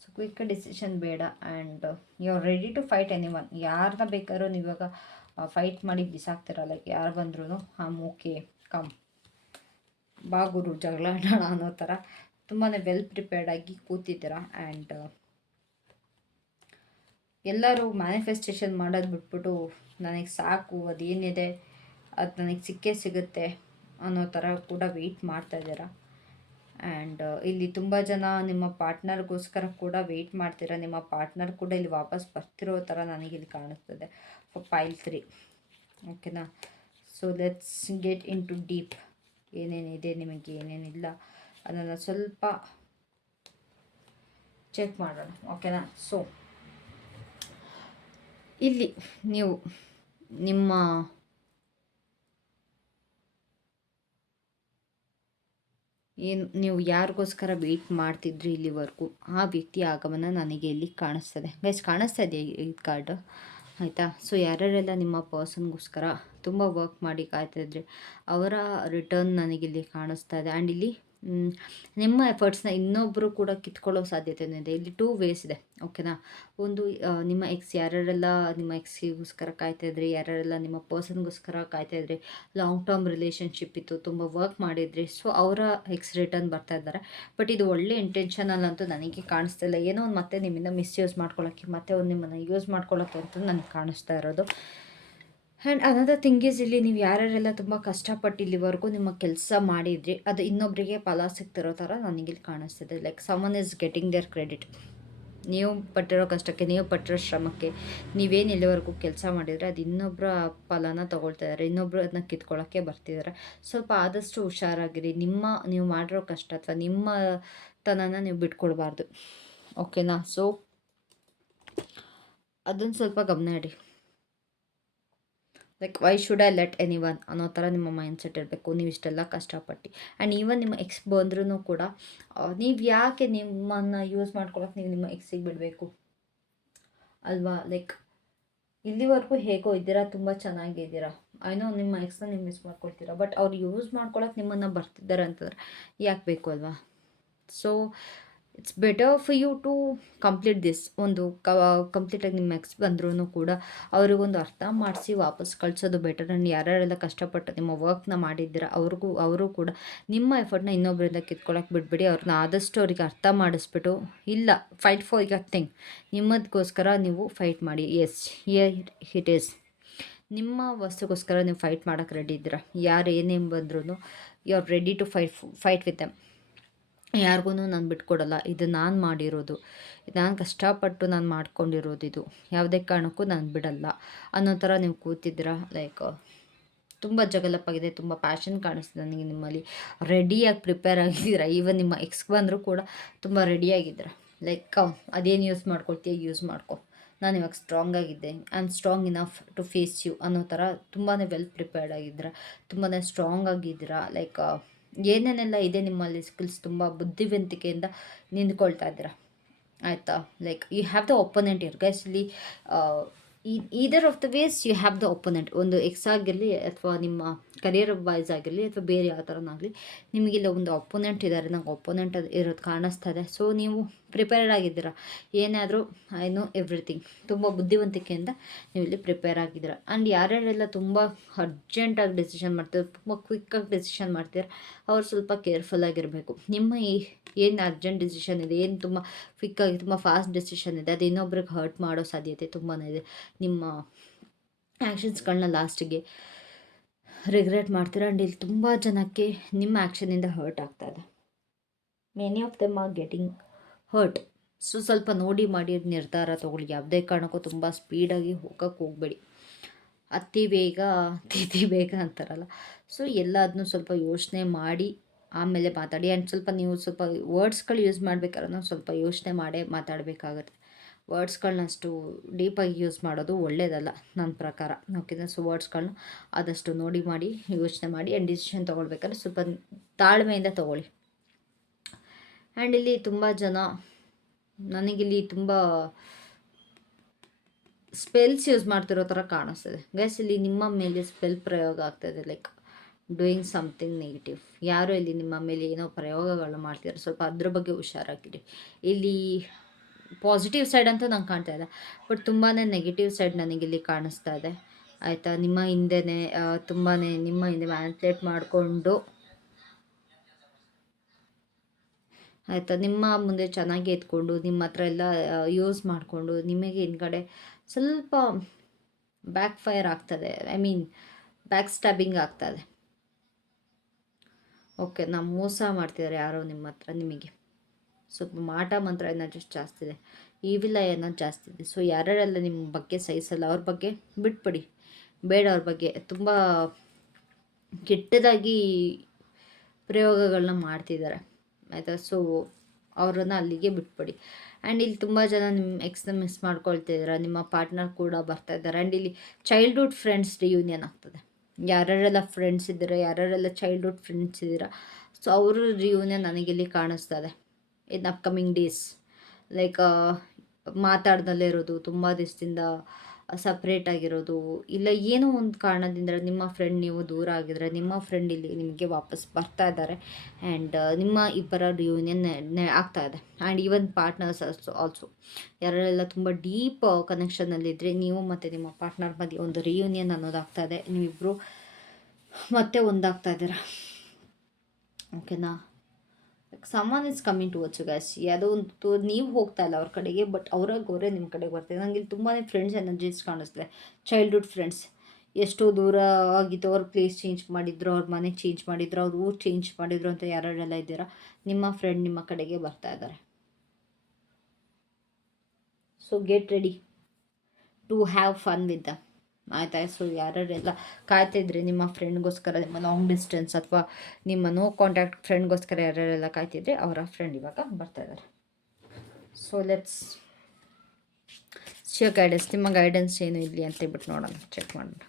ಸೊ ಕ್ವಿಕ್ ಡಿಸಿಷನ್ ಬೇಡ. And you are ready to fight anyone. ಯಾರನ್ನ ಬೇಕಾದ್ರೂ ನೀವಾಗ ಫೈಟ್ ಮಾಡಿ ಬಿಸಾಕ್ತಿರ. ಲೈಕ್ ಯಾರು ಬಂದ್ರೂ ಓಕೆ ಕಮ್ ಬಾ ಗುರು ಜಗಳ ಆಡೋಣ ಅನ್ನೋ ಥರ ತುಂಬಾ ವೆಲ್ ಪ್ರಿಪೇರ್ಡ್ ಆಗಿ ಕೂತಿದ್ದೀರಾ. ಆ್ಯಂಡ್ ಎಲ್ಲರೂ ಮ್ಯಾನಿಫೆಸ್ಟೇಷನ್ ಮಾಡೋದು ಬಿಟ್ಬಿಟ್ಟು ನನಗೆ ಸಾಕು, ಅದೇನಿದೆ ಅದು ನನಗೆ ಸಿಕ್ಕೇ ಸಿಗುತ್ತೆ ಅನ್ನೋ ಥರ ಕೂಡ ವೆಯ್ಟ್ ಮಾಡ್ತಾಯಿದ್ದೀರಾ. ಆ್ಯಂಡ್ ಇಲ್ಲಿ ತುಂಬ ಜನ ನಿಮ್ಮ ಪಾರ್ಟ್ನರ್ಗೋಸ್ಕರ ಕೂಡ ವೆಯ್ಟ್ ಮಾಡ್ತೀರಾ. ನಿಮ್ಮ ಪಾರ್ಟ್ನರ್ ಕೂಡ ಇಲ್ಲಿ ವಾಪಸ್ ಬರ್ತಿರೋ ಥರ ನನಗಿಲ್ಲಿ ಕಾಣಿಸ್ತದೆ ಫಾರ್ ಪೈಲ್ 3. ಓಕೆನಾ? So let's get into deep. ಏನೇನಿದೆ ನಿಮಗೆ, ಏನೇನಿಲ್ಲ ಅದನ್ನು ಸ್ವಲ್ಪ ಚೆಕ್ ಮಾಡೋಣ. ಓಕೆನಾ? ಸೊ ಇಲ್ಲಿ ನೀವು ನಿಮ್ಮ ಏನು ನೀವು ಯಾರಿಗೋಸ್ಕರ ವೆಯ್ಟ್ ಮಾಡ್ತಿದ್ರಿ ಇಲ್ಲಿವರೆಗೂ, ಆ ವ್ಯಕ್ತಿ ಆಗಮನ ನನಗೆ ಇಲ್ಲಿ ಕಾಣಿಸ್ತದೆ. ಗೈಸ್ ಕಾಣಿಸ್ತಾ ಇದೆಯಾ ಈ ಕಾರ್ಡ್? ಆಯಿತಾ? ಸೊ ಯಾರ್ಯಾರೆಲ್ಲ ನಿಮ್ಮ ಪರ್ಸನ್ಗೋಸ್ಕರ ತುಂಬ ವರ್ಕ್ ಮಾಡಿ ಕಾಯ್ತಾಯಿದ್ರಿ ಅವರ ರಿಟರ್ನ್ ನನಗಿಲ್ಲಿ ಕಾಣಿಸ್ತಾ ಇದೆ. ಆ್ಯಂಡ್ ಇಲ್ಲಿ ನಿಮ್ಮ ಎಫರ್ಟ್ಸ್ನ ಇನ್ನೊಬ್ಬರು ಕೂಡ ಕಿತ್ಕೊಳ್ಳೋ ಸಾಧ್ಯತೆಯೂ ಇದೆ. ಇಲ್ಲಿ 2 ವೇಸ್ ಇದೆ. ಓಕೆನಾ? ಒಂದು ನಿಮ್ಮ ಎಕ್ಸ್, ಯಾರ್ಯಾರೆಲ್ಲ ನಿಮ್ಮ ಎಕ್ಸಿಗೋಸ್ಕರ ಕಾಯ್ತಾಯಿದ್ರಿ, ಯಾರ್ಯಾರೆಲ್ಲ ನಿಮ್ಮ ಪರ್ಸನ್ಗೋಸ್ಕರ ಕಾಯ್ತಾಯಿದ್ರಿ, ಲಾಂಗ್ ಟರ್ಮ್ ರಿಲೇಷನ್ಶಿಪ್ ಇತ್ತು, ತುಂಬ ವರ್ಕ್ ಮಾಡಿದ್ರಿ, ಸೊ ಅವರ ಎಕ್ಸ್ ರಿಟರ್ನ್ ಬರ್ತಾ ಇದ್ದಾರೆ. ಬಟ್ ಇದು ಒಳ್ಳೆ ಇಂಟೆನ್ಷನಲ್ಲಂತೂ ನನಗೆ ಕಾಣಿಸ್ತಿಲ್ಲ. ಏನೋ ಒಂದು ಮತ್ತೆ ನಿಮ್ಮಿಂದ ಮಿಸ್ಯೂಸ್ ಮಾಡ್ಕೊಳ್ಳೋಕ್ಕೆ, ಮತ್ತೆ ಒಂದು ನಿಮ್ಮನ್ನು ಯೂಸ್ ಮಾಡ್ಕೊಳ್ಳೋಕ್ಕೆ ಅಂತ ನನಗೆ ಕಾಣಿಸ್ತಾ ಇರೋದು. ಆ್ಯಂಡ್ ಅನದರ್ ಥಿಂಗ್ ಈಸ್ ಇಲ್ಲಿ ನೀವು ಯಾರ್ಯಾರೆಲ್ಲ ತುಂಬ ಕಷ್ಟಪಟ್ಟು ಇಲ್ಲಿವರೆಗೂ ನಿಮ್ಮ ಕೆಲಸ ಮಾಡಿದ್ರಿ ಅದು ಇನ್ನೊಬ್ಬರಿಗೆ ಫಲ ಸಿಗ್ತಿರೋ ಥರ ನನಗಿಲ್ಲಿ ಕಾಣಿಸ್ತಿದೆ. Like someone is getting their credit. ನೀವು ಪಟ್ಟಿರೋ ಕಷ್ಟಕ್ಕೆ, ನೀವು ಪಟ್ಟಿರೋ ಶ್ರಮಕ್ಕೆ, ನೀವೇನು ಇಲ್ಲಿವರೆಗೂ ಕೆಲಸ ಮಾಡಿದರೆ ಅದು ಇನ್ನೊಬ್ಬರ ಫಲನ ತೊಗೊಳ್ತಾ ಇದ್ದಾರೆ, ಇನ್ನೊಬ್ಬರು ಅದನ್ನ ಕಿತ್ಕೊಳ್ಳೋಕ್ಕೆ ಬರ್ತಿದ್ದಾರೆ. ಸ್ವಲ್ಪ ಆದಷ್ಟು ಹುಷಾರಾಗಿರಿ. ನೀವು ಮಾಡಿರೋ ಕಷ್ಟ ಅಥವಾ ನಿಮ್ಮ ತನನ ನೀವು ಬಿಟ್ಕೊಡ್ಬಾರ್ದು. ಓಕೆನಾ? ಸೊ ಅದನ್ನು ಸ್ವಲ್ಪ ಗಮನ ಇಡಿ. Like why should I let anyone ಅನ್ನೋ ಥರ ನಿಮ್ಮ ಮೈಂಡ್ ಸೆಟ್ ಇರಬೇಕು. ನೀವು ಇಷ್ಟೆಲ್ಲ ಕಷ್ಟಪಟ್ಟು ಆ್ಯಂಡ್ ಈವನ್ ನಿಮ್ಮ ಎಕ್ಸ್ ಬಂದ್ರೂ ಕೂಡ ನೀವು ಯಾಕೆ ನಿಮ್ಮನ್ನು ಯೂಸ್ ಮಾಡ್ಕೊಳಕ್ಕೆ ನೀವು ನಿಮ್ಮ ಎಕ್ಸಿಗೆ ಬಿಡಬೇಕು ಅಲ್ವಾ? ಲೈಕ್ ಇಲ್ಲಿವರೆಗೂ ಹೇಗೋ ಇದ್ದೀರಾ, ತುಂಬ ಚೆನ್ನಾಗಿದ್ದೀರಾ. ಐನೋ ನಿಮ್ಮ ಎಕ್ಸ್ನ ನೀವು ಮಿಸ್ ಮಾಡ್ಕೊಳ್ತೀರಾ, ಬಟ್ ಅವ್ರು ಯೂಸ್ ಮಾಡ್ಕೊಳಕ್ಕೆ ನಿಮ್ಮನ್ನು ಬರ್ತಿದ್ದಾರೆ ಅಂತಂದ್ರೆ ಯಾಕೆ ಬೇಕು ಅಲ್ವಾ? So it's better for you to complete this. ಒಂದು ಕಂಪ್ಲೀಟಾಗಿ ನಿಮ್ಮ ಎಕ್ಸ್ ಬಂದ್ರೂ ಕೂಡ ಅವ್ರಿಗೊಂದು ಅರ್ಥ ಮಾಡಿಸಿ ವಾಪಸ್ ಕಳಿಸೋದು ಬೆಟರ್. ಆ್ಯಂಡ್ ಯಾರ್ಯಾರೆಲ್ಲ ಕಷ್ಟಪಟ್ಟು ನಿಮ್ಮ ವರ್ಕ್ನ ಮಾಡಿದ್ದೀರ ಅವರು ಕೂಡ ನಿಮ್ಮ ಎಫರ್ಟ್ನ ಇನ್ನೊಬ್ಬರಿಂದ ಕಿತ್ಕೊಳ್ಳೋಕೆ ಬಿಡಬೇಡಿ. ಅವ್ರನ್ನ ಆದಷ್ಟು ಅವ್ರಿಗೆ ಅರ್ಥ ಮಾಡಿಸ್ಬಿಟ್ಟು, ಇಲ್ಲ ಫೈಟ್ ಫಾರ್ ಯುವರ್ ಥಿಂಗ್, ನಿಮ್ಮದಕ್ಕೋಸ್ಕರ ನೀವು ಫೈಟ್ ಮಾಡಿ. Yes, here it is. ನಿಮ್ಮ ವಸ್ತುಗೋಸ್ಕರ ನೀವು ಫೈಟ್ ಮಾಡೋಕ್ಕೆ ರೆಡಿ ಇದ್ದೀರಾ. ಯಾರು ಏನೇನು ಬಂದ್ರೂ you are ready to fight with them. ಯಾರಿಗೂ ನಾನು ಬಿಟ್ಕೊಡಲ್ಲ, ಇದು ನಾನು ಮಾಡಿರೋದು, ನಾನು ಕಷ್ಟಪಟ್ಟು ನಾನು ಮಾಡ್ಕೊಂಡಿರೋದು, ಇದು ಯಾವುದೇ ಕಾರಣಕ್ಕೂ ನಾನು ಬಿಡಲ್ಲ ಅನ್ನೋ ಥರ ನೀವು ಕೂತಿದ್ದೀರಾ. ಲೈಕ್ ತುಂಬ ಜಗಲಪ್ಪಾಗಿದೆ, ತುಂಬ ಪ್ಯಾಷನ್ ಕಾಣಿಸ್ತಿದೆ ನನಗೆ ನಿಮ್ಮಲ್ಲಿ. ರೆಡಿಯಾಗಿ ಪ್ರಿಪೇರ್ ಆಗಿದ್ದೀರಾ. ಈವನ್ ನಿಮ್ಮ ಎಕ್ಸ್ ಬಂದರೂ ಕೂಡ ತುಂಬ ರೆಡಿಯಾಗಿದ್ದೀರಾ. ಲೈಕ್ ಅದೇನು ಯೂಸ್ ಮಾಡ್ಕೊಳ್ತೀಯ ಯೂಸ್ ಮಾಡ್ಕೊ, ನಾನು ಇವಾಗ ಸ್ಟ್ರಾಂಗ್ ಆಗಿದ್ದೆ, I am strong enough to face you ಅನ್ನೋ ಥರ ತುಂಬಾ ವೆಲ್ ಪ್ರಿಪೇರ್ಡ್ ಆಗಿದ್ದೀರಾ, ತುಂಬಾ ಸ್ಟ್ರಾಂಗ್ ಆಗಿದ್ದೀರಾ. ಲೈಕ್ ಏನೇನೆಲ್ಲ ಇದೆ ನಿಮ್ಮಲ್ಲಿ ಸ್ಕಿಲ್ಸ್, ತುಂಬ ಬುದ್ಧಿವಂತಿಕೆಯಿಂದ ನಿಂತ್ಕೊಳ್ತಾ ಇದ್ದೀರಾ, ಆಯಿತಾ? Like you have the opponent ಇರ್ ಗೈಸ್. ಇಲ್ಲಿ either of the ways you have the opponent. ಒಂದು ಎಕ್ಸ್ ಆಗಿರಲಿ ಅಥವಾ ನಿಮ್ಮ ಕರಿಯರ್ ವೈಸ್ ಆಗಿರಲಿ ಅಥವಾ ಬೇರೆ ಯಾವ ಥರನಾಗಲಿ, ನಿಮಗಿಲ್ಲ ಒಂದು ಒಪೋನೆಂಟ್ ಇದ್ದಾರೆ. ನಂಗೆ ಒಪೋನೆಂಟ್ ಇರೋದು ಕಾಣಿಸ್ತಾ ಇದೆ. ಸೊ ನೀವು ಪ್ರಿಪೇರ್ಡ್ ಆಗಿದ್ದೀರಾ. ಏನಾದರೂ ಐ ನೋ ಎವ್ರಿಥಿಂಗ್. ತುಂಬ ಬುದ್ಧಿವಂತಿಕೆಯಿಂದ ನೀವು ಇಲ್ಲಿ ಪ್ರಿಪೇರ್ ಆಗಿದ್ದೀರಾ. ಆ್ಯಂಡ್ ಯಾರ್ಯಾರೆಲ್ಲ ತುಂಬ ಅರ್ಜೆಂಟಾಗಿ ಡೆಸಿಷನ್ ಮಾಡ್ತಾರೆ, ತುಂಬ ಕ್ವಿಕ್ಕಾಗಿ ಡೆಸಿಷನ್ ಮಾಡ್ತಾರೆ, ಅವ್ರು ಸ್ವಲ್ಪ ಕೇರ್ಫುಲ್ಲಾಗಿರಬೇಕು. ನಿಮ್ಮ ಏನು ಅರ್ಜೆಂಟ್ ಡಿಸಿಷನ್ ಇದೆ, ಏನು ತುಂಬ ಕ್ವಿಕ್ಕಾಗಿ ತುಂಬ ಫಾಸ್ಟ್ ಡೆಸಿಷನ್ ಇದೆ, ಅದು ಇನ್ನೊಬ್ರಿಗೆ ಹರ್ಟ್ ಮಾಡೋ ಸಾಧ್ಯತೆ ತುಂಬಾ ಇದೆ. ನಿಮ್ಮ ಆ್ಯಕ್ಷನ್ಸ್ಗಳನ್ನ ಲಾಸ್ಟಿಗೆ ರಿಗ್ರೆಟ್ ಮಾಡ್ತೀರಾ. ಆ್ಯಂಡ್ ಇಲ್ಲಿ ತುಂಬ ಜನಕ್ಕೆ ನಿಮ್ಮ ಆ್ಯಕ್ಷನಿಂದ ಹರ್ಟ್ ಆಗ್ತಾ ಇದೆ. Many of them are getting hurt. So ಸ್ವಲ್ಪ ನೋಡಿ ಮಾಡಿ ನಿರ್ಧಾರ ತೊಗೊಳ್ಳಿ. ಯಾವುದೇ ಕಾರಣಕ್ಕೂ ತುಂಬ ಸ್ಪೀಡಾಗಿ ಹೋಗೋಕ್ಕೆ ಹೋಗಬೇಡಿ. ಅತಿ ವೇಗ ತಿಥಿ ಬೇಗ ಅಂತಾರಲ್ಲ. ಸೊ ಎಲ್ಲದನ್ನೂ ಸ್ವಲ್ಪ ಯೋಚನೆ ಮಾಡಿ ಆಮೇಲೆ ಮಾತಾಡಿ. ಆ್ಯಂಡ್ ಸ್ವಲ್ಪ ನೀವು ಸ್ವಲ್ಪ ವರ್ಡ್ಸ್ಗಳು ಯೂಸ್ ಮಾಡ್ಬೇಕಾದ್ರೆ ಸ್ವಲ್ಪ ಯೋಚನೆ ಮಾಡೇ ಮಾತಾಡಬೇಕಾಗತ್ತೆ. ವರ್ಡ್ಸ್ಗಳನ್ನ ಅಷ್ಟು ಡೀಪಾಗಿ ಯೂಸ್ ಮಾಡೋದು ಒಳ್ಳೆಯದಲ್ಲ ನನ್ನ ಪ್ರಕಾರ. ಓಕೆನಾ? ಸೊ ವರ್ಡ್ಸ್ಗಳನ್ನ ಆದಷ್ಟು ನೋಡಿ ಮಾಡಿ ಯೋಚನೆ ಮಾಡಿ ಆ್ಯಂಡ್ ಡಿಸಿಷನ್ ತೊಗೊಳ್ಬೇಕಾದ್ರೆ ಸ್ವಲ್ಪ ತಾಳ್ಮೆಯಿಂದ ತೊಗೊಳ್ಳಿ. ಆ್ಯಂಡ್ ಇಲ್ಲಿ ತುಂಬ ಜನ ನನಗಿಲ್ಲಿ ತುಂಬ ಸ್ಪೆಲ್ಸ್ ಯೂಸ್ ಮಾಡ್ತಿರೋ ಥರ ಕಾಣಿಸ್ತಿದೆ ಗೈಸ್. ಇಲ್ಲಿ ನಿಮ್ಮ ಮೇಲೆ ಸ್ಪೆಲ್ ಪ್ರಯೋಗ ಆಗ್ತಾಯಿದೆ, ಲೈಕ್ ಡೂಯಿಂಗ್ ಸಮಥಿಂಗ್ ನೆಗೆಟಿವ್. ಯಾರು ಇಲ್ಲಿ ನಿಮ್ಮ ಮೇಲೆ ಏನೋ ಪ್ರಯೋಗಗಳನ್ನ ಮಾಡ್ತಿದ್ದಾರೆ, ಸ್ವಲ್ಪ ಅದ್ರ ಬಗ್ಗೆ ಹುಷಾರಾಗಿರಿ. ಇಲ್ಲಿ ಪಾಸಿಟಿವ್ ಸೈಡ್ ಅಂತೂ ನಂಗೆ ಕಾಣ್ತಾ ಇದೆ, ಬಟ್ ತುಂಬಾ ನೆಗೆಟಿವ್ ಸೈಡ್ ನನಗಿಲ್ಲಿ ಕಾಣಿಸ್ತಾ ಇದೆ, ಆಯಿತಾ? ನಿಮ್ಮ ಹಿಂದೆನೇ ತುಂಬಾ ನಿಮ್ಮ ಹಿಂದೆ ಮ್ಯಾನಿಪುಲೇಟ್ ಮಾಡಿಕೊಂಡು, ಆಯಿತಾ, ನಿಮ್ಮ ಮುಂದೆ ಚೆನ್ನಾಗಿ ಎತ್ಕೊಂಡು ನಿಮ್ಮ ಹತ್ರ ಎಲ್ಲ ಯೂಸ್ ಮಾಡಿಕೊಂಡು ನಿಮಗೆ ಹಿಂದ್ಗಡೆ ಸ್ವಲ್ಪ ಬ್ಯಾಕ್ ಫೈರ್ ಆಗ್ತದೆ. ಐ ಮೀನ್ ಬ್ಯಾಕ್ ಸ್ಟ್ಯಾಬಿಂಗ್ ಆಗ್ತದೆ. ಓಕೆ, ನಾವು ಮೋಸ ಮಾಡ್ತಿದ್ದಾರೆ ಯಾರೋ ನಿಮ್ಮ ಹತ್ರ. ನಿಮಗೆ ಸ್ವಲ್ಪ ಮಾಟ ಮಂತ್ರ ಏನಾದ್ರು ಜಾಸ್ತಿ ಇದೆ, ಈವಿಲ್ಲ ಏನಾದ್ರು ಜಾಸ್ತಿ ಇದೆ. ಸೊ ಯಾರ್ಯಾರೆಲ್ಲ ನಿಮ್ಮ ಬಗ್ಗೆ ಸಹಿಸಲ್ಲ ಅವ್ರ ಬಗ್ಗೆ ಬಿಟ್ಬಿಡಿ, ಬೇಡ ಅವ್ರ ಬಗ್ಗೆ. ತುಂಬ ಕೆಟ್ಟದಾಗಿ ಪ್ರಯೋಗಗಳನ್ನ ಮಾಡ್ತಿದ್ದಾರೆ, ಆಯಿತಾ? ಸೊ ಅವರನ್ನು ಅಲ್ಲಿಗೆ ಬಿಟ್ಬಿಡಿ. ಆ್ಯಂಡ್ ಇಲ್ಲಿ ತುಂಬ ಜನ ನಿಮ್ಮ ಎಕ್ಸ್ನ ಮಿಸ್ ಮಾಡ್ಕೊಳ್ತಿದ್ದೀರಾ, ನಿಮ್ಮ ಪಾರ್ಟ್ನರ್ ಕೂಡ ಬರ್ತಾ ಇದ್ದಾರೆ. ಆ್ಯಂಡ್ ಇಲ್ಲಿ ಚೈಲ್ಡ್ಹುಡ್ ಫ್ರೆಂಡ್ಸ್ ರಿಯೂನಿಯನ್ ಆಗ್ತದೆ. ಯಾರ್ಯಾರೆಲ್ಲ ಫ್ರೆಂಡ್ಸ್ ಇದ್ದೀರಾ, ಯಾರ್ಯಾರೆಲ್ಲ ಚೈಲ್ಡ್ಹುಡ್ ಫ್ರೆಂಡ್ಸ್ ಇದ್ದೀರಾ, ಸೊ ಅವರು ರಿಯೂನಿಯನ್ ನನಗಿಲ್ಲಿ ಕಾಣಿಸ್ತದೆ ಇನ್ ಅಪ್ಕಮಿಂಗ್ ಡೇಸ್. ಲೈಕ್ ಮಾತಾಡ್ದಲ್ಲೇ ಇರೋದು, ತುಂಬ ದಿವಸದಿಂದ ಸಪ್ರೇಟ್ ಆಗಿರೋದು, ಇಲ್ಲ ಏನೋ ಒಂದು ಕಾರಣದಿಂದ ನಿಮ್ಮ ಫ್ರೆಂಡ್ ನೀವು ದೂರ ಆಗಿದ್ರೆ ನಿಮ್ಮ ಫ್ರೆಂಡ್ ಇಲ್ಲಿ ನಿಮಗೆ ವಾಪಸ್ ಬರ್ತಾ ಇದ್ದಾರೆ. ಆ್ಯಂಡ್ ನಿಮ್ಮ ಇಬ್ಬರ ರಿಯೂನಿಯನ್ ಆಗ್ತಾ ಇದೆ. ಆ್ಯಂಡ್ ಈವನ್ ಪಾರ್ಟ್ನರ್ಸ್ ಆಲ್ಸೋ ಯಾರೆಲ್ಲ ತುಂಬ ಡೀಪ್ ಕನೆಕ್ಷನಲ್ಲಿದ್ದರೆ ನೀವು ಮತ್ತು ನಿಮ್ಮ ಪಾರ್ಟ್ನರ್ ಮಧ್ಯೆ ಒಂದು ರಿಯೂನಿಯನ್ ಅನ್ನೋದಾಗ್ತಾ ಇದೆ. ನೀವಿಬ್ಬರು ಮತ್ತೆ ಒಂದಾಗ್ತಾ ಇದ್ದೀರಾ, ಓಕೆನಾ? Someone is coming towards you guys. ಯಾವುದೋ ಒಂದು ನೀವು ಹೋಗ್ತಾ ಇಲ್ಲ ಅವ್ರ ಕಡೆಗೆ, ಬಟ್ ಅವರೇ ನಿಮ್ಮ ಕಡೆಗೆ ಬರ್ತಾರೆ. ನನಗೆ ಇಲ್ಲಿ ತುಂಬಾ ಫ್ರೆಂಡ್ಸ್ ಎನರ್ಜೀಸ್ ಕಾಣಿಸ್ತಿದೆ, ಚೈಲ್ಡ್ಹುಡ್ ಫ್ರೆಂಡ್ಸ್. ಎಷ್ಟೋ ದೂರ ಆಗಿತ್ತು, ಅವ್ರ ಪ್ಲೇಸ್ ಚೇಂಜ್ ಮಾಡಿದ್ರು, ಅವ್ರ ಮನೆ ಚೇಂಜ್ ಮಾಡಿದ್ರು, ಅವ್ರ ಊರು ಚೇಂಜ್ ಮಾಡಿದ್ರು ಅಂತ ಯಾರ್ಯಾರೆಲ್ಲ ಇದ್ದೀರಾ, ನಿಮ್ಮ ಫ್ರೆಂಡ್ ನಿಮ್ಮ ಕಡೆಗೆ ಬರ್ತಾ ಇದ್ದಾರೆ. So get ready to have fun with them, ಆಯ್ತಾ? ಸೊ ಯಾರ್ಯಾರೆಲ್ಲ ಕಾಯ್ತಿದ್ರಿ ನಿಮ್ಮ ಫ್ರೆಂಡ್ಗೋಸ್ಕರ, ನಿಮ್ಮ ಲಾಂಗ್ ಡಿಸ್ಟೆನ್ಸ್ ಅಥವಾ ನಿಮ್ಮ ನೋ ಕಾಂಟ್ಯಾಕ್ಟ್ ಫ್ರೆಂಡ್ಗೋಸ್ಕರ ಯಾರ್ಯಾರೆಲ್ಲ ಕಾಯ್ತಿದ್ರಿ, ಅವರ ಫ್ರೆಂಡ್ ಇವಾಗ ಬರ್ತಾ ಇದ್ದಾರೆ. ಸೊ ಲೆಟ್ಸ್ ಶಿವ ಗೈಡೆನ್ಸ್, ನಿಮ್ಮ ಗೈಡೆನ್ಸ್ ಏನು ಇಲ್ಲಿ ಅಂತ ಹೇಳ್ಬಿಟ್ಟು ನೋಡೋಣ, ಚೆಕ್ ಮಾಡೋಣ.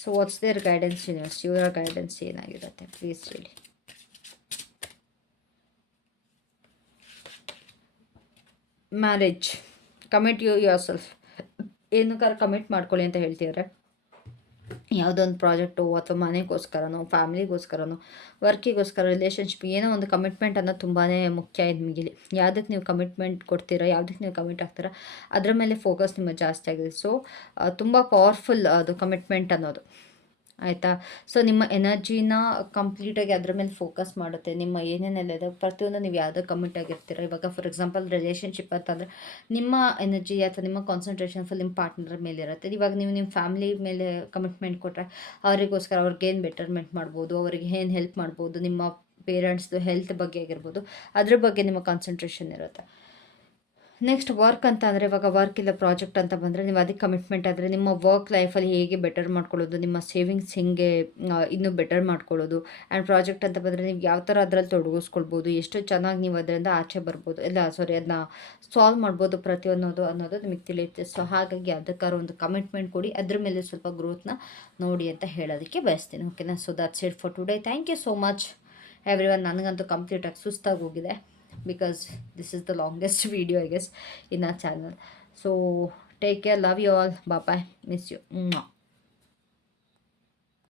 So what's there guidance universe, ಇವರ ಗೈಡೆನ್ಸ್ ಏನಾಗಿರುತ್ತೆ ಪ್ಲೀಸ್ ಹೇಳಿ. ಮ್ಯಾರೇಜ್, ಕಮಿಟ್ ಯೋರ್ ಸೆಲ್ಫ್, ಏನಕ್ಕಾರು ಕಮಿಟ್ ಮಾಡ್ಕೊಳ್ಳಿ ಅಂತ ಹೇಳ್ತಿದ್ದಾರೆ. ಯಾವುದೋ ಒಂದು ಪ್ರಾಜೆಕ್ಟು ಅಥವಾ ಮನೆಗೋಸ್ಕರನೋ, ಫ್ಯಾಮಿಲಿಗೋಸ್ಕರನೋ, ವರ್ಕಿಗೋಸ್ಕರ, ರಿಲೇಷನ್ಶಿಪ್, ಏನೋ ಒಂದು ಕಮಿಟ್ಮೆಂಟ್ ಅನ್ನೋದು ತುಂಬಾ ಮುಖ್ಯ ನಿಮಗೆ. ಯಾವುದಕ್ಕೆ ನೀವು ಕಮಿಟ್ಮೆಂಟ್ ಕೊಡ್ತೀರಾ, ಯಾವುದಕ್ಕೆ ನೀವು ಕಮಿಟ್ ಆಗ್ತೀರಾ, ಅದರ ಮೇಲೆ ಫೋಕಸ್ ನಿಮಗೆ ಜಾಸ್ತಿ ಆಗಿದೆ. ಸೊ ತುಂಬ ಪವರ್ಫುಲ್ ಅದು ಕಮಿಟ್ಮೆಂಟ್ ಅನ್ನೋದು, ಆಯಿತಾ? ಸೊ ನಿಮ್ಮ ಎನರ್ಜಿನ ಕಂಪ್ಲೀಟಾಗಿ ಅದ್ರ ಮೇಲೆ ಫೋಕಸ್ ಮಾಡುತ್ತೆ. ನಿಮ್ಮ ಏನೇನೆಲ್ಲ ಇದೆ ಪ್ರತಿಯೊಂದು ನೀವು ಯಾವುದೋ ಕಮಿಟ್ ಆಗಿರ್ತೀರ. ಇವಾಗ ಫಾರ್ ಎಕ್ಸಾಂಪಲ್ ರಿಲೇಷನ್ಶಿಪ್ ಅಂತಂದರೆ ನಿಮ್ಮ ಎನರ್ಜಿ ಅಥವಾ ನಿಮ್ಮ ಕಾನ್ಸಂಟ್ರೇಷನ್ ಫುಲ್ ನಿಮ್ಮ ಪಾರ್ಟ್ನರ್ ಮೇಲೆ ಇರುತ್ತೆ. ಇವಾಗ ನೀವು ನಿಮ್ಮ ಫ್ಯಾಮಿಲಿ ಮೇಲೆ ಕಮಿಟ್ಮೆಂಟ್ ಕೊಟ್ಟರೆ ಅವರಿಗೋಸ್ಕರ ಅವ್ರಿಗೇನು ಬೆಟರ್ಮೆಂಟ್ ಮಾಡ್ಬೋದು, ಅವರಿಗೆ ಏನು ಹೆಲ್ಪ್ ಮಾಡ್ಬೋದು, ನಿಮ್ಮ ಪೇರೆಂಟ್ಸ್ದು ಹೆಲ್ತ್ ಬಗ್ಗೆ ಆಗಿರ್ಬೋದು, ಅದ್ರ ಬಗ್ಗೆ ನಿಮ್ಮ ಕಾನ್ಸಂಟ್ರೇಷನ್ ಇರುತ್ತೆ. ನೆಕ್ಸ್ಟ್ ವರ್ಕ್ ಅಂತ ಅಂದರೆ, ಇವಾಗ ವರ್ಕ್ ಇಲ್ಲ ಪ್ರಾಜೆಕ್ಟ್ ಅಂತ ಬಂದರೆ ನೀವು ಅದಕ್ಕೆ ಕಮಿಟ್ಮೆಂಟ್ ಆದರೆ ನಿಮ್ಮ ವರ್ಕ್ ಲೈಫಲ್ಲಿ ಹೇಗೆ ಬೆಟರ್ ಮಾಡ್ಕೊಳ್ಳೋದು, ನಿಮ್ಮ ಸೇವಿಂಗ್ಸ್ ಹೇಗೆ ಇನ್ನೂ ಬೆಟರ್ ಮಾಡ್ಕೊಳ್ಳೋದು. ಆ್ಯಂಡ್ ಪ್ರಾಜೆಕ್ಟ್ ಅಂತ ಬಂದರೆ ನೀವು ಯಾವ ಥರ ಅದರಲ್ಲಿ ತೊಡಗಿಸ್ಕೊಳ್ಬೋದು, ಎಷ್ಟು ಚೆನ್ನಾಗಿ ನೀವು ಅದರಿಂದ ಆಚೆ ಬರ್ಬೋದು, ಅದನ್ನ ಸಾಲ್ವ್ ಮಾಡ್ಬೋದು ಪ್ರತಿಯೊಂದು ಅನ್ನೋದು ನಿಮಗೆ ತಿಳಿಯುತ್ತೆ. ಸೊ ಹಾಗಾಗಿ ಅದಕ್ಕಾರ ಒಂದು ಕಮಿಟ್ಮೆಂಟ್ ಕೊಡಿ, ಅದ್ರ ಮೇಲೆ ಸ್ವಲ್ಪ ಗ್ರೋತ್ನ ನೋಡಿ ಅಂತ ಹೇಳೋದಕ್ಕೆ ಬಯಸ್ತೀನಿ. ಓಕೆನಾ? So that's it for today. Thank you so much everyone. ನನಗಂತೂ ಕಂಪ್ಲೀಟಾಗಿ ಸುಸ್ತಾಗಿ ಹೋಗಿದೆ, because this is the longest video I guess in our channel. So take care, love you all, bye bye, miss you. Mwah.